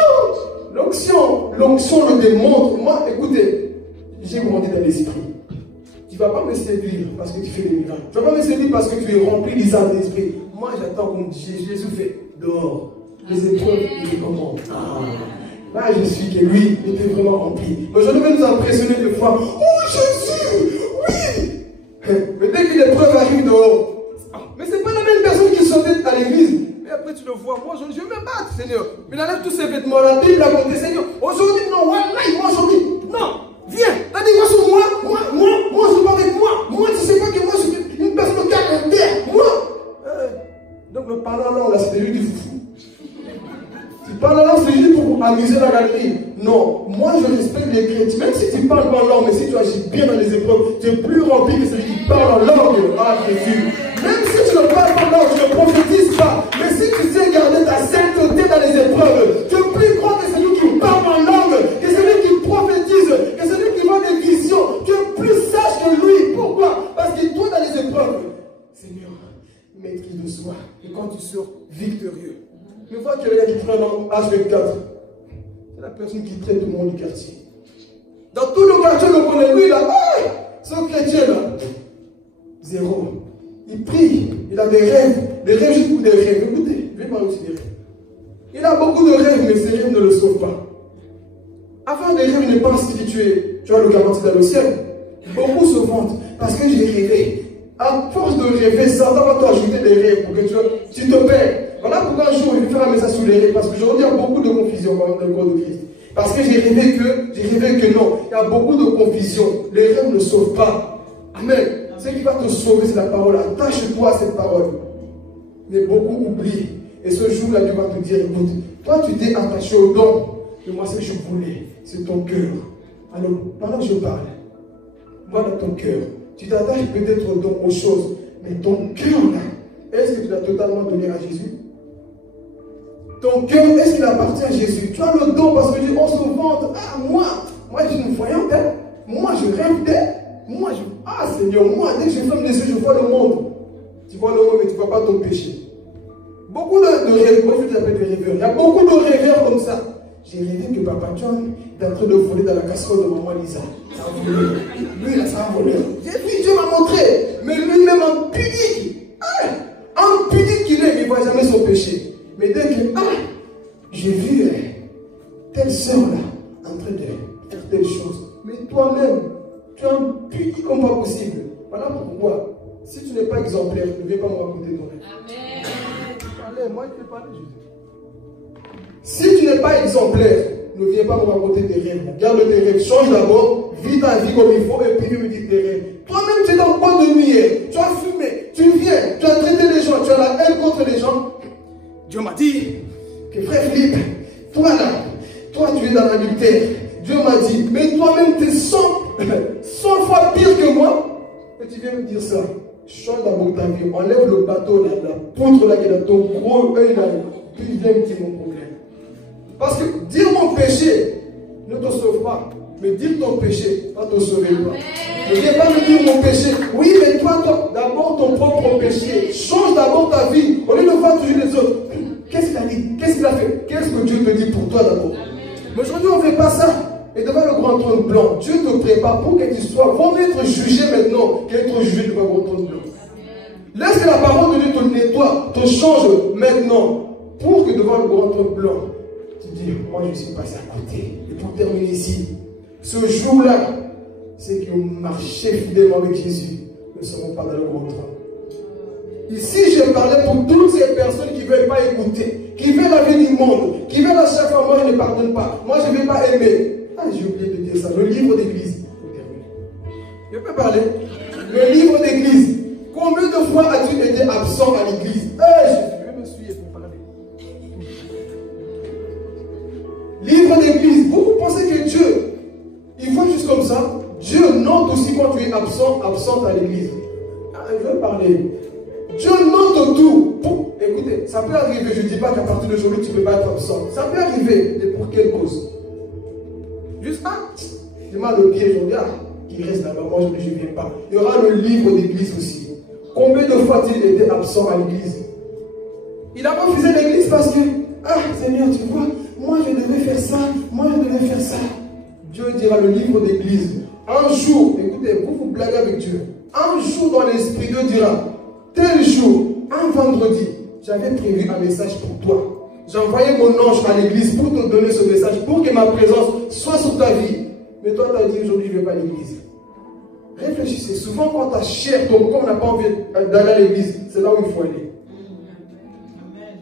L'onction le démontre. Moi, écoutez, j'ai grandi dans l'esprit. Tu ne vas pas me séduire parce que tu fais des miracles. Tu ne vas pas me séduire parce que tu es rempli du Saint-Esprit. Moi, j'attends comme Jésus fait dehors. Les épreuves, il est comment? Là, je suis que lui était vraiment rempli. Mais je devais nous impressionner des fois. Oh, Jésus, oui! Mais dès que l'épreuve arrive dehors, mais ce n'est pas la même personne qui sortait à l'église. Mais après, tu le vois. Moi, je vais me battre, Seigneur. Mais il enlève tous ses vêtements. La Bible a monté, Seigneur. Aujourd'hui, non, moi, aujourd'hui, non. Viens, t'as dit moi sur moi, je suis pas avec moi. Moi, tu sais pas que moi, je suis une personne qui a un terre. Moi. Donc, le parlant là, là, c'est lui du fou. Tu parles en langue, c'est juste pour amuser la galerie. Non, moi je respecte les chrétiens. Même si tu parles pas en langue, mais si tu agis bien dans les épreuves, tu es plus rempli que celui qui parle en langue. Ah Jésus. Même si tu ne parles pas en langue, tu ne prophétises pas. Mais si tu sais garder ta sainteté dans les épreuves, tu es plus grand que celui qui parle en langue, que celui qui prophétise, que celui maîtrise de soi. Et quand tu sors victorieux. Une fois qu'il y a quelqu'un qui prend un H24, c'est la personne qui traite tout le monde du quartier. Dans tout le quartier, on connaît lui là. Ce chrétien là. Zéro. Il prie, il a des rêves juste pour des rêves. Écoutez, je vais parler aussi des rêves. Il a beaucoup de rêves, mais ces rêves ne le sauvent pas. Avoir des rêves n'est pas spirituel. Tu as le garantie dans le ciel. Beaucoup se vantent parce que j'ai rêvé. À force de rêver, Satan va t'ajouter des rêves pour que tu te perds. Voilà pourquoi un jour, je vais faire un message sur les rêves. Parce qu'aujourd'hui, il y a beaucoup de confusion dans le corps de Christ. Parce que j'ai rêvé que non. Il y a beaucoup de confusion. Les rêves ne sauvent pas. Amen. Ce qui va te sauver, c'est la parole. Attache-toi à cette parole. Mais beaucoup oublient. Et ce jour-là, Dieu va te dire, écoute, toi, tu t'es attaché au don. Et moi, ce que je voulais, c'est ton cœur. Alors, pendant que je parle, moi, dans ton cœur, tu t'attaches peut-être au don, aux choses. Mais ton cœur, là, est-ce que tu l'as totalement donné à Jésus? Ton cœur, est-ce qu'il appartient à Jésus? Tu as le don parce que on se vante. Ah, moi, je suis une voyante. Moi, je rêve d'elle. Moi, Seigneur, moi, dès que je ferme les yeux, je vois le monde. Tu vois le monde, mais tu ne vois pas ton péché. Beaucoup de rêveurs, moi je vous appelle des rêveurs. Il y a beaucoup de rêveurs comme ça. J'ai rêvé que Papa John est en train de voler dans la casserole de maman Lisa. Ça a volé. Lui, là, ça a volé. J'ai vu, Dieu m'a montré. Mais lui-même, en pudique qu'il est, il ne voit jamais son péché. Mais dès que, j'ai vu telle soeur là, en train de faire telle chose. Mais toi-même, tu es un pudique comme pas possible. Voilà pourquoi, si tu n'es pas exemplaire, ne viens pas me raconter ton rêve. Amen. Allez, moi, je vais parler, Jésus. Si tu n'es pas exemplaire, ne viens pas me raconter tes rêves. Garde tes rêves, change d'abord, vis ta vie comme il faut, et puis me dis tes rêves. Toi-même, tu es dans le bois de nuit, tu as fumé, tu viens, tu as traité les gens, tu as la haine contre les gens. Dieu m'a dit que frère Philippe, toi là, toi tu es dans l'adultère. Dieu m'a dit, mais toi-même tu es 100 fois pire que moi. Et tu viens me dire ça. Change d'abord ta vie, enlève le bateau là, la poutre là qui est dans ton gros œil là, puis viens me dire mon problème. Parce que dire mon péché ne te sauve pas, mais dire ton péché va te sauver. Ne viens pas me dire mon péché. Oui, mais toi, d'abord ton propre péché. Change d'abord ta vie. Au lieu de voir toujours les autres. Qu'est-ce qu'il a dit? Qu'est-ce qu'il a fait? Qu'est-ce que Dieu te dit pour toi d'abord? Mais aujourd'hui, on ne fait pas ça. Et devant le grand trône blanc, Dieu te prépare pour que tu sois. Vaut mieux être jugé maintenant qu'être jugé devant le grand trône blanc. Laisse que la parole de Dieu te nettoie, te change maintenant. Pour que devant le grand trône blanc, tu dis, moi je suis passé à côté. Et pour terminer ici, ce jour-là, ceux qui ont marché fidèlement avec Jésus ne seront pas dans le grand trône. Ici, je parlais pour toutes ces personnes qui ne veulent pas écouter, qui veulent la vie du monde, qui veulent à chaque fois, moi je ne pardonne pas, moi je ne vais pas aimer. J'ai oublié de dire ça, le livre d'église. Je peux parler? Le livre d'église. Combien de fois as-tu été absent à l'église? Je vais me suivre pour parler. Livre d'église. Vous pensez que Dieu, il faut juste comme ça? Dieu note aussi quand tu es absente à l'église. Je vais parler. Dieu note tout. Écoutez, ça peut arriver. Je ne dis pas qu'à partir d'aujourd'hui, tu ne peux pas être absent. Ça peut arriver. Et pour quelle cause? Juste, j'ai mal au pied aujourd'hui. Il reste là-bas. Moi, je ne viens pas. Il y aura le livre d'église aussi. Combien de fois a-t-il été absent à l'église? Il a refusé l'église parce que, Seigneur, tu vois, moi, je devais faire ça. Moi, je devais faire ça. Dieu dira le livre d'église. Un jour, écoutez, vous blaguez avec Dieu. Un jour dans l'esprit, Dieu dira, tel jour, un vendredi, j'avais prévu un message pour toi. J'ai envoyé mon ange à l'église pour te donner ce message, pour que ma présence soit sur ta vie. Mais toi, tu as dit aujourd'hui, je ne vais pas à l'église. Réfléchissez. Souvent, quand ta chair, ton corps n'a pas envie d'aller à l'église, c'est là où il faut aller.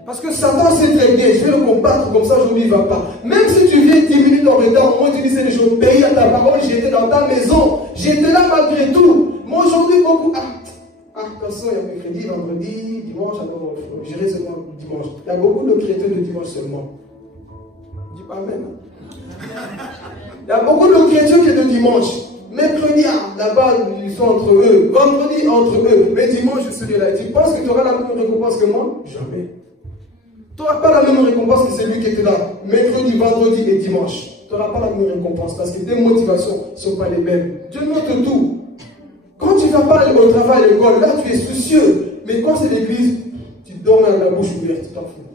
Parce que Satan sait très bien, je vais le combattre comme ça, aujourd'hui, il ne va pas. Même si tu viens 10 minutes en retard, au moins tu dis, c'est les jours, obéis à ta parole, j'étais dans ta maison, j'étais là malgré tout. Moi, aujourd'hui, beaucoup. Attention, il y a mercredi, vendredi, dimanche, alors j'irai seulement dimanche. Il y a beaucoup de chrétiens de dimanche seulement. Dis pas amen. Il y a beaucoup de chrétiens qui sont de dimanche. Mercredi, là-bas, ils sont entre eux. Vendredi, entre eux. Mais dimanche, je serai là. Et tu penses que tu auras la même récompense que moi? Jamais. Tu n'auras pas la même récompense que celui qui était là. Mercredi, vendredi et dimanche. Tu n'auras pas la même récompense parce que tes motivations ne sont pas les mêmes. Dieu note tout. Quand tu ne vas pas aller au travail, à l'école, là tu es soucieux. Mais Mais quand c'est l'église, tu dors avec la bouche ouverte, tu t'en fous.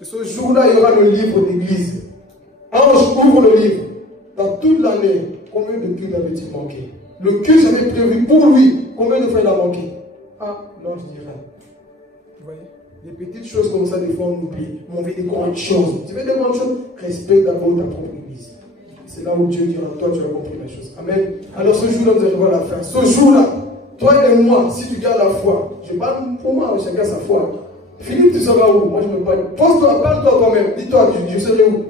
Et ce jour-là, il y aura le livre d'église. Ange, ouvre le livre. Dans toute l'année, combien de cultes avait-il manqué? Le culte j'avais prévu pour lui, combien de fois il a manqué? Ah, non, je dirais. Vous voyez? Des petites choses comme ça, des fois on oublie. Mais on veut des grandes choses. Tu veux des grandes choses? Respecte d'abord ta propre église. C'est là où Dieu dira, toi tu as compris la chose. Amen. Alors ce jour-là, nous arrivons à la fin. Ce jour-là, toi et moi, si tu gardes la foi, je parle pour moi, chacun sa foi. Philippe, tu seras où? Moi je me parle. Pose-toi, parle-toi toi-même. Dis-toi, je serai où?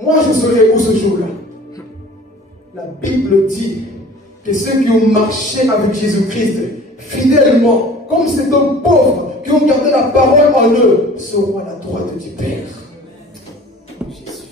Moi je serai où ce jour-là? La Bible dit que ceux qui ont marché avec Jésus-Christ fidèlement, comme cet homme pauvre, qui ont gardé la parole en eux, seront à la droite du Père. Jésus.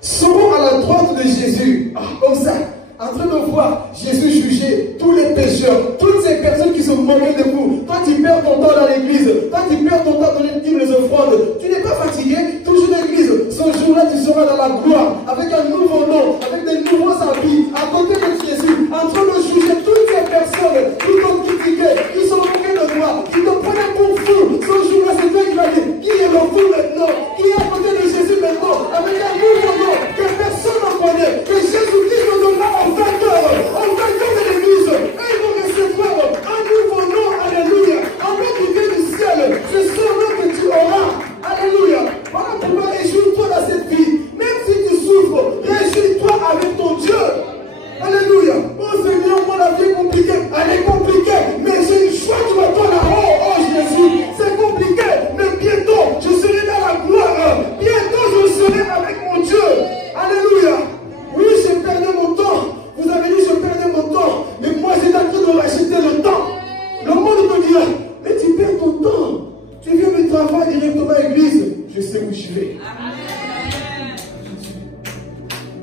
Seront à la droite de Jésus. Ah, comme ça, en train de voir Jésus juger tous les pécheurs, toutes ces personnes qui sont moquées de vous. Toi, tu perds ton temps dans l'église. Toi, tu perds ton temps dans les offrandes. Tu n'es pas fatigué, toujours l'église. Ce jour-là, tu seras dans la gloire, avec un nouveau nom, avec des nouveaux habits, à côté de Jésus, en train de juger toutes ces personnes qui t'ont critiqué, qui sont moquées de toi, qui te prenaient pour fou. Ce jour-là, c'est toi qui vas dire qui est le fou maintenant, qui est à côté de Jésus maintenant, avec un nouveau nom que personne ne connaît, que Jésus-Christ nous donnera en vainqueur de l'église. Et ils vont recevoir un nouveau nom, alléluia, un nom qui vient du ciel. C'est ce nom que tu auras, alléluia. Voilà pourquoi réjouis-toi dans cette vie. Même si tu souffres, réjouis-toi avec ton Dieu. Alléluia. Oh Seigneur, moi la vie est compliquée. Elle est compliquée, mais j'ai une joie qui m'attend là-haut. Oh Jésus, c'est compliqué, mais bientôt je serai dans la gloire. Bientôt je serai avec mon Dieu. Alléluia. Oui, j'ai perdu mon temps. Vous avez dit je perdais mon temps, mais moi j'ai en train de racheter le temps. Le monde te dira, mais tu perds ton temps. Tu viens de travailler directement à l'église. Je sais où je vais.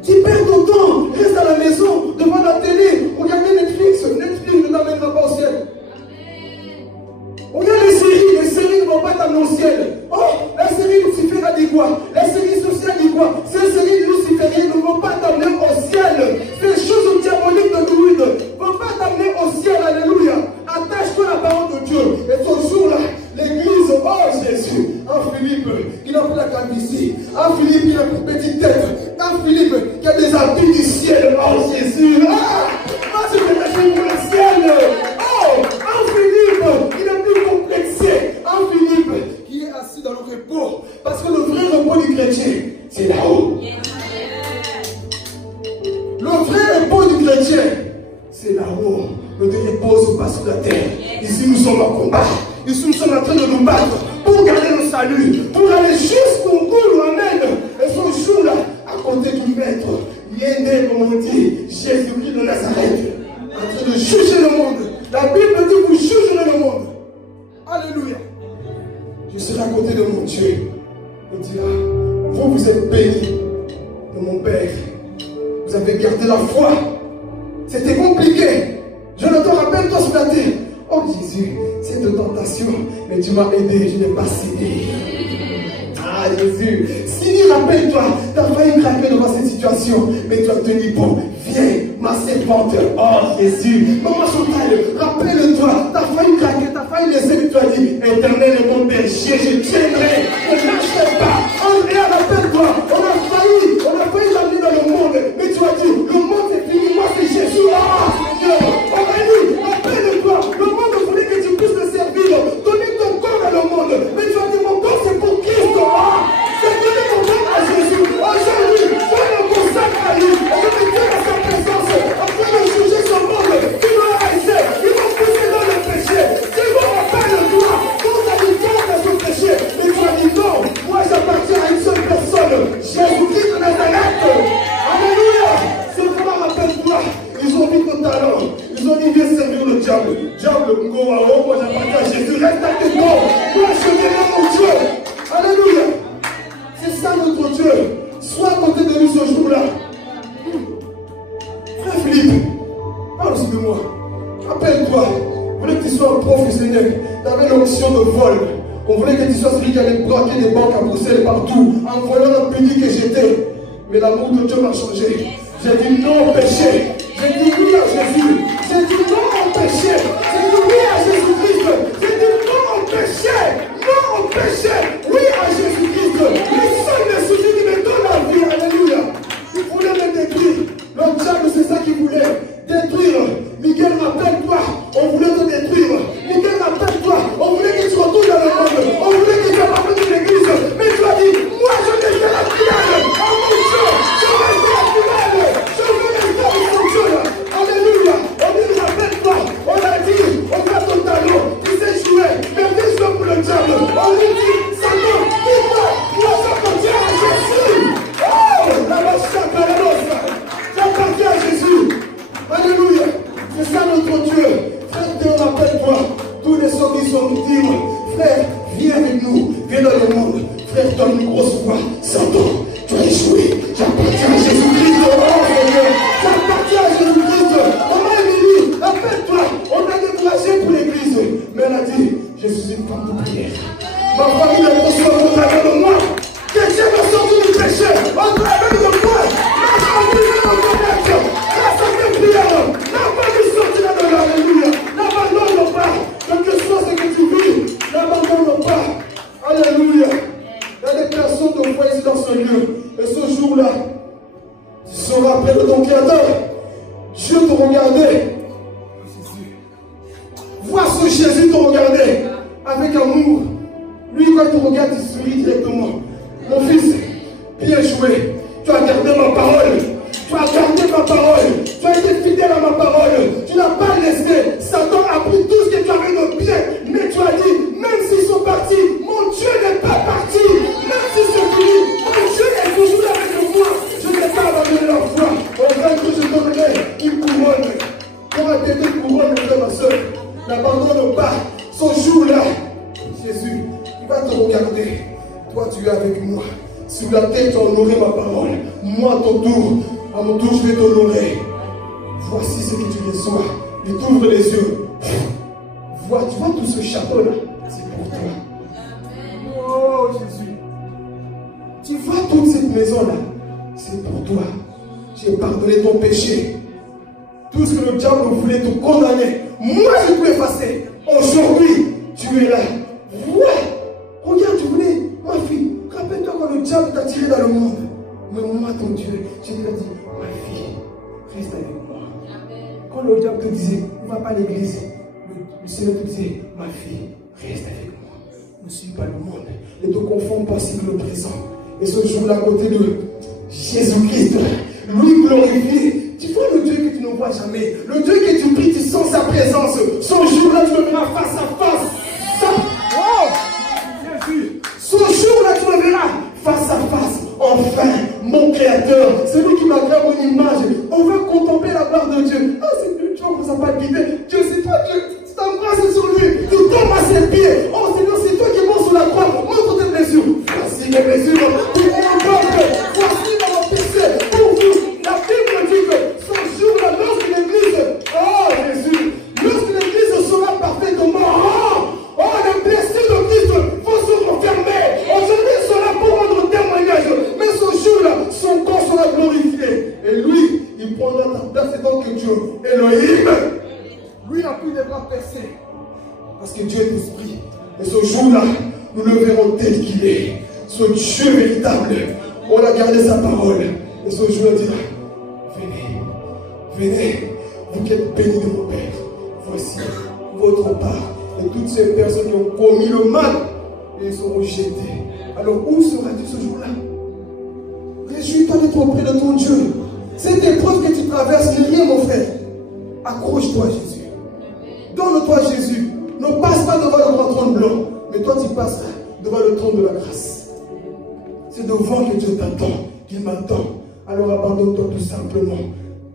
Tu perds ton temps, reste à la maison, devant la télé, regardez Netflix. Netflix ne t'amènera pas au ciel. Regarde les séries ne vont pas t'amener au ciel. Oh, la série Lucifer a dit quoi? La série sociale dit quoi? Ces séries lucifériennes ne vont pas t'amener au ciel. Ces choses diaboliques de druides ne vont pas t'amener au ciel. Alléluia. Attache-toi à la parole de Dieu. Et ce jour-là, l'église, oh Jésus, un Philippe qui n'a plus la calvitie, un Philippe qui n'a plus de petite tête, un Philippe qui a des habits du ciel, oh Jésus, c'est peut-être pour le ciel, oh, un Philippe qui n'a plus complexé, un Philippe qui est assis dans le repos, parce que le vrai repos du chrétien, c'est là-haut. Le vrai repos du chrétien, c'est là-haut. Ne te repose pas sur la terre. Ici, nous sommes en combat. Ici, nous sommes en train de nous battre pour garder le salut, pour aller jusqu'au bout, amen. Et ce jour-là, à côté du maître, il est né, comme on dit, Jésus-Christ de Nazareth, en train de juger le monde. La Bible dit que vous jugerez le monde. Alléluia. Je serai à côté de mon Dieu. Il dira, vous êtes bénis de mon Père. Vous avez gardé la foi. C'était compliqué. Je ne te rappelle toi sur la terre. Oh Jésus, c'est de tentation, mais tu m'as aidé, je n'ai pas cédé. Ah Jésus, si rappelle-toi, tu as failli craquer devant cette situation, mais tu as tenu bon. Viens, ma servante. Oh Jésus, maman Chantal, rappelle-toi, tu as failli craquer, tu as failli laisser, mais tu as dit, Éternel est mon berger, je tiendrai, ne lâcherai pas. Andrea, rappelle-toi, on a failli l'amener dans le monde, mais tu as dit, le monde est fini, moi c'est Jésus. Ah Seigneur, on a dit, rappelle-toi, le monde voulait que tu puisses le servir, donner ton corps à le monde, mais tu as dit, mon corps c'est pour Christ. Ah, c'est donner ton corps à Jésus. Aujourd'hui, sois le consacre à lui, et je me tiens dans sa présence, afin de juger ce monde qui doit arrêter, ils vont pousser dans le péché, ils vont rappeler de toi, ton habitude à ce péché, mais tu as dit non, moi j'appartiens à une seule personne, Jésus-Christ de Nazareth. Alléluia. C'est vraiment, rappelle-toi, ils ont mis ton talent, ils ont dit viens servir le diable. Diable, moi j'appartiens à Jésus, reste à tes corps, moi je viens mon Dieu. Alléluia. C'est ça notre Dieu. Sois à côté de lui ce jour-là. Frère Philippe, parle aussi de moi. Rappelle-toi, on voulait que tu sois un professionnel. Tu avais l'option de vol. On voulait que tu sois celui qui allait braquer des banques à Bruxelles et partout, en voyant l'impuni que j'étais. Mais l'amour de Dieu m'a changé. J'ai dit non au péché. J'ai dit oui à Jésus. J'ai dit non au péché. J'ai dit oui à Jésus-Christ. une femme de prière. Ma famille a reçu au travers de moi. Que Dieu me sorte du péché au travers de moi. Ma famille est en conversion. Grâce à mes prières, la famille sortira de là. Alléluia. N'abandonne pas. Quel que soit ce que tu vis, n'abandonne pas. Alléluia. Il y a des personnes de foi ici dans ce lieu. Et ce jour-là, tu seras près de ton Créateur. Dieu te regardait. Vois ce Jésus te regarder avec amour. Lui, quand il te regarde, il sourit directement. Mon fils, bien joué. Tu as gardé ma parole. Tu as gardé ma parole. Tu as été fidèle à ma parole. Tu n'as pas laissé. Satan a pris tout ce que tu avais de bien. Mais tu as dit, même s'ils sont partis, mon Dieu n'est pas parti. Même s'ils sont finis, mon Dieu est toujours avec moi. Je n'ai pas abandonné la foi. Au vaincu, je donnerai une couronne. Pour atteindre une couronne, frère, ma soeur. N'abandonne pas. Ce jour-là, Jésus, il va te regarder. Toi, tu es avec moi. Sur la terre, tu as honoré ma parole. Moi, à mon tour, je vais t'honorer. Voici ce que tu reçois. Et t'ouvres les yeux. Vois, tu vois tout ce château-là. C'est pour toi. Oh, Jésus. Tu vois toute cette maison-là. C'est pour toi. J'ai pardonné ton péché. Tout ce que le diable voulait te condamner, moi je peux effacer. Aujourd'hui, tu es là. Ouais. Regarde, tu voulais, ma fille, rappelle-toi quand le diable t'a tiré dans le monde. Mais moi, ton Dieu, je lui ai dit, ma fille, reste avec moi. Quand le diable te disait, ne va pas à l'église, le Seigneur te disait, ma fille, reste avec moi. Ne suis pas le monde. Ne te confonds pas avec le présent. Et ce jour-là, à côté de Jésus-Christ, lui glorifié. Tu vois le Dieu que tu ne vois jamais. Le Dieu que tu pries, tu sens sa présence. Ce jour-là, tu le verras face à face. Oh, Jésus. Ce jour-là, tu le verras face à face. Enfin, mon Créateur, celui qui m'a créé mon image. On va contempler la gloire de Dieu. Ah, c'est Dieu, tu vois comment ça va guider. Dieu, c'est toi, Dieu. Tu t'embrasses sur lui. Tu tombes à ses pieds. Oh, Seigneur, c'est toi qui es mort sur la croix. Montre tes blessures. Voici mes blessures. Pour mon peuple. Voici mon péché. Pour vous. La Bible dit que ce jour-là, lorsque l'Église, oh Jésus, lorsque l'Église sera parfaitement, oh, les blessures de Christ vont se refermer. Aujourd'hui, il sera pour rendre témoignage. Mais ce jour-là, son corps sera glorifié. Et lui, il prendra ta place et donc Dieu, Elohim. Lui n'a plus de bras percés. Parce que Dieu est esprit. Et ce jour-là, nous le verrons tel qu'il est. Ce Dieu véritable. On a gardé sa parole. Et ce jour-là dira, venez, vous qui êtes bénis de mon Père. Voici votre part. Et toutes ces personnes qui ont commis le mal, ils seront jetés. Alors où seras-tu ce jour-là? Réjouis-toi d'être auprès de ton Dieu. Cette épreuve que tu traverses n'est rien, mon frère. Accroche-toi, Jésus. Donne-toi, Jésus. Ne passe pas devant le grand trône blanc, mais toi, tu passes devant le trône de la grâce. C'est devant que Dieu t'attend, qu'il m'attend. Alors abandonne-toi tout simplement.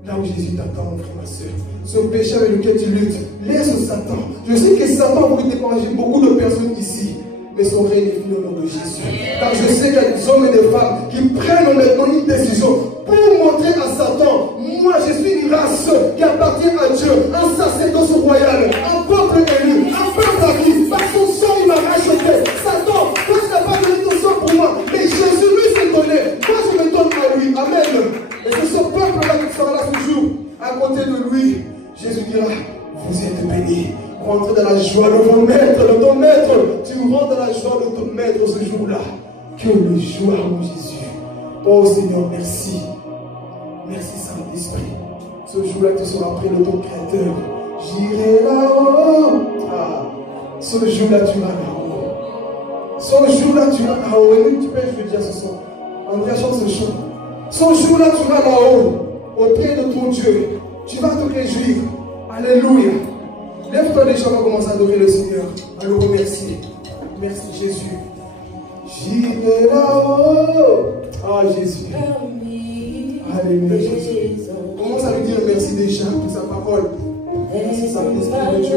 Là où Jésus t'attend, mon frère, ma soeur. Ce péché avec lequel tu luttes, laisse Satan. Je sais que Satan a voulu décourager beaucoup de personnes ici. Mais son règne est fini au nom de Jésus. Car je sais qu'il y a des hommes et des femmes qui prennent maintenant une décision pour montrer à Satan, moi je suis une race qui appartient à Dieu, un sacerdoce royal, un peuple élu, un peuple acquis. Par son sang, il m'a racheté. Satan, toi tu n'as pas donné ton sang pour moi, mais Jésus lui s'est donné. Moi je me donne à lui. Amen. Et c'est ce peuple-là qui sera là toujours à côté de lui. Jésus dira, vous êtes bénis. Rentrez dans la joie de ton maître, Tu rentres dans la joie de ton maître ce jour-là. Que le joie, mon Jésus. Oh Seigneur, merci. Merci Saint-Esprit. Ce jour-là, tu seras près de ton Créateur. J'irai là-haut. Ah. Ce jour-là, tu vas là-haut. Ce jour-là, tu vas là-haut. Et tu peux je veux dire ce soir. André chante ce chant. Ce jour-là, tu vas là-haut. Auprès de ton Dieu. Tu vas te réjouir. Alléluia. Lève-toi déjà, on va commencer à adorer le Seigneur, à le remercier. Merci Jésus. J'irai là-haut. Ah Jésus. Alléluia Jésus. Commence à lui dire merci déjà pour sa parole. Merci Saint-Esprit de Dieu.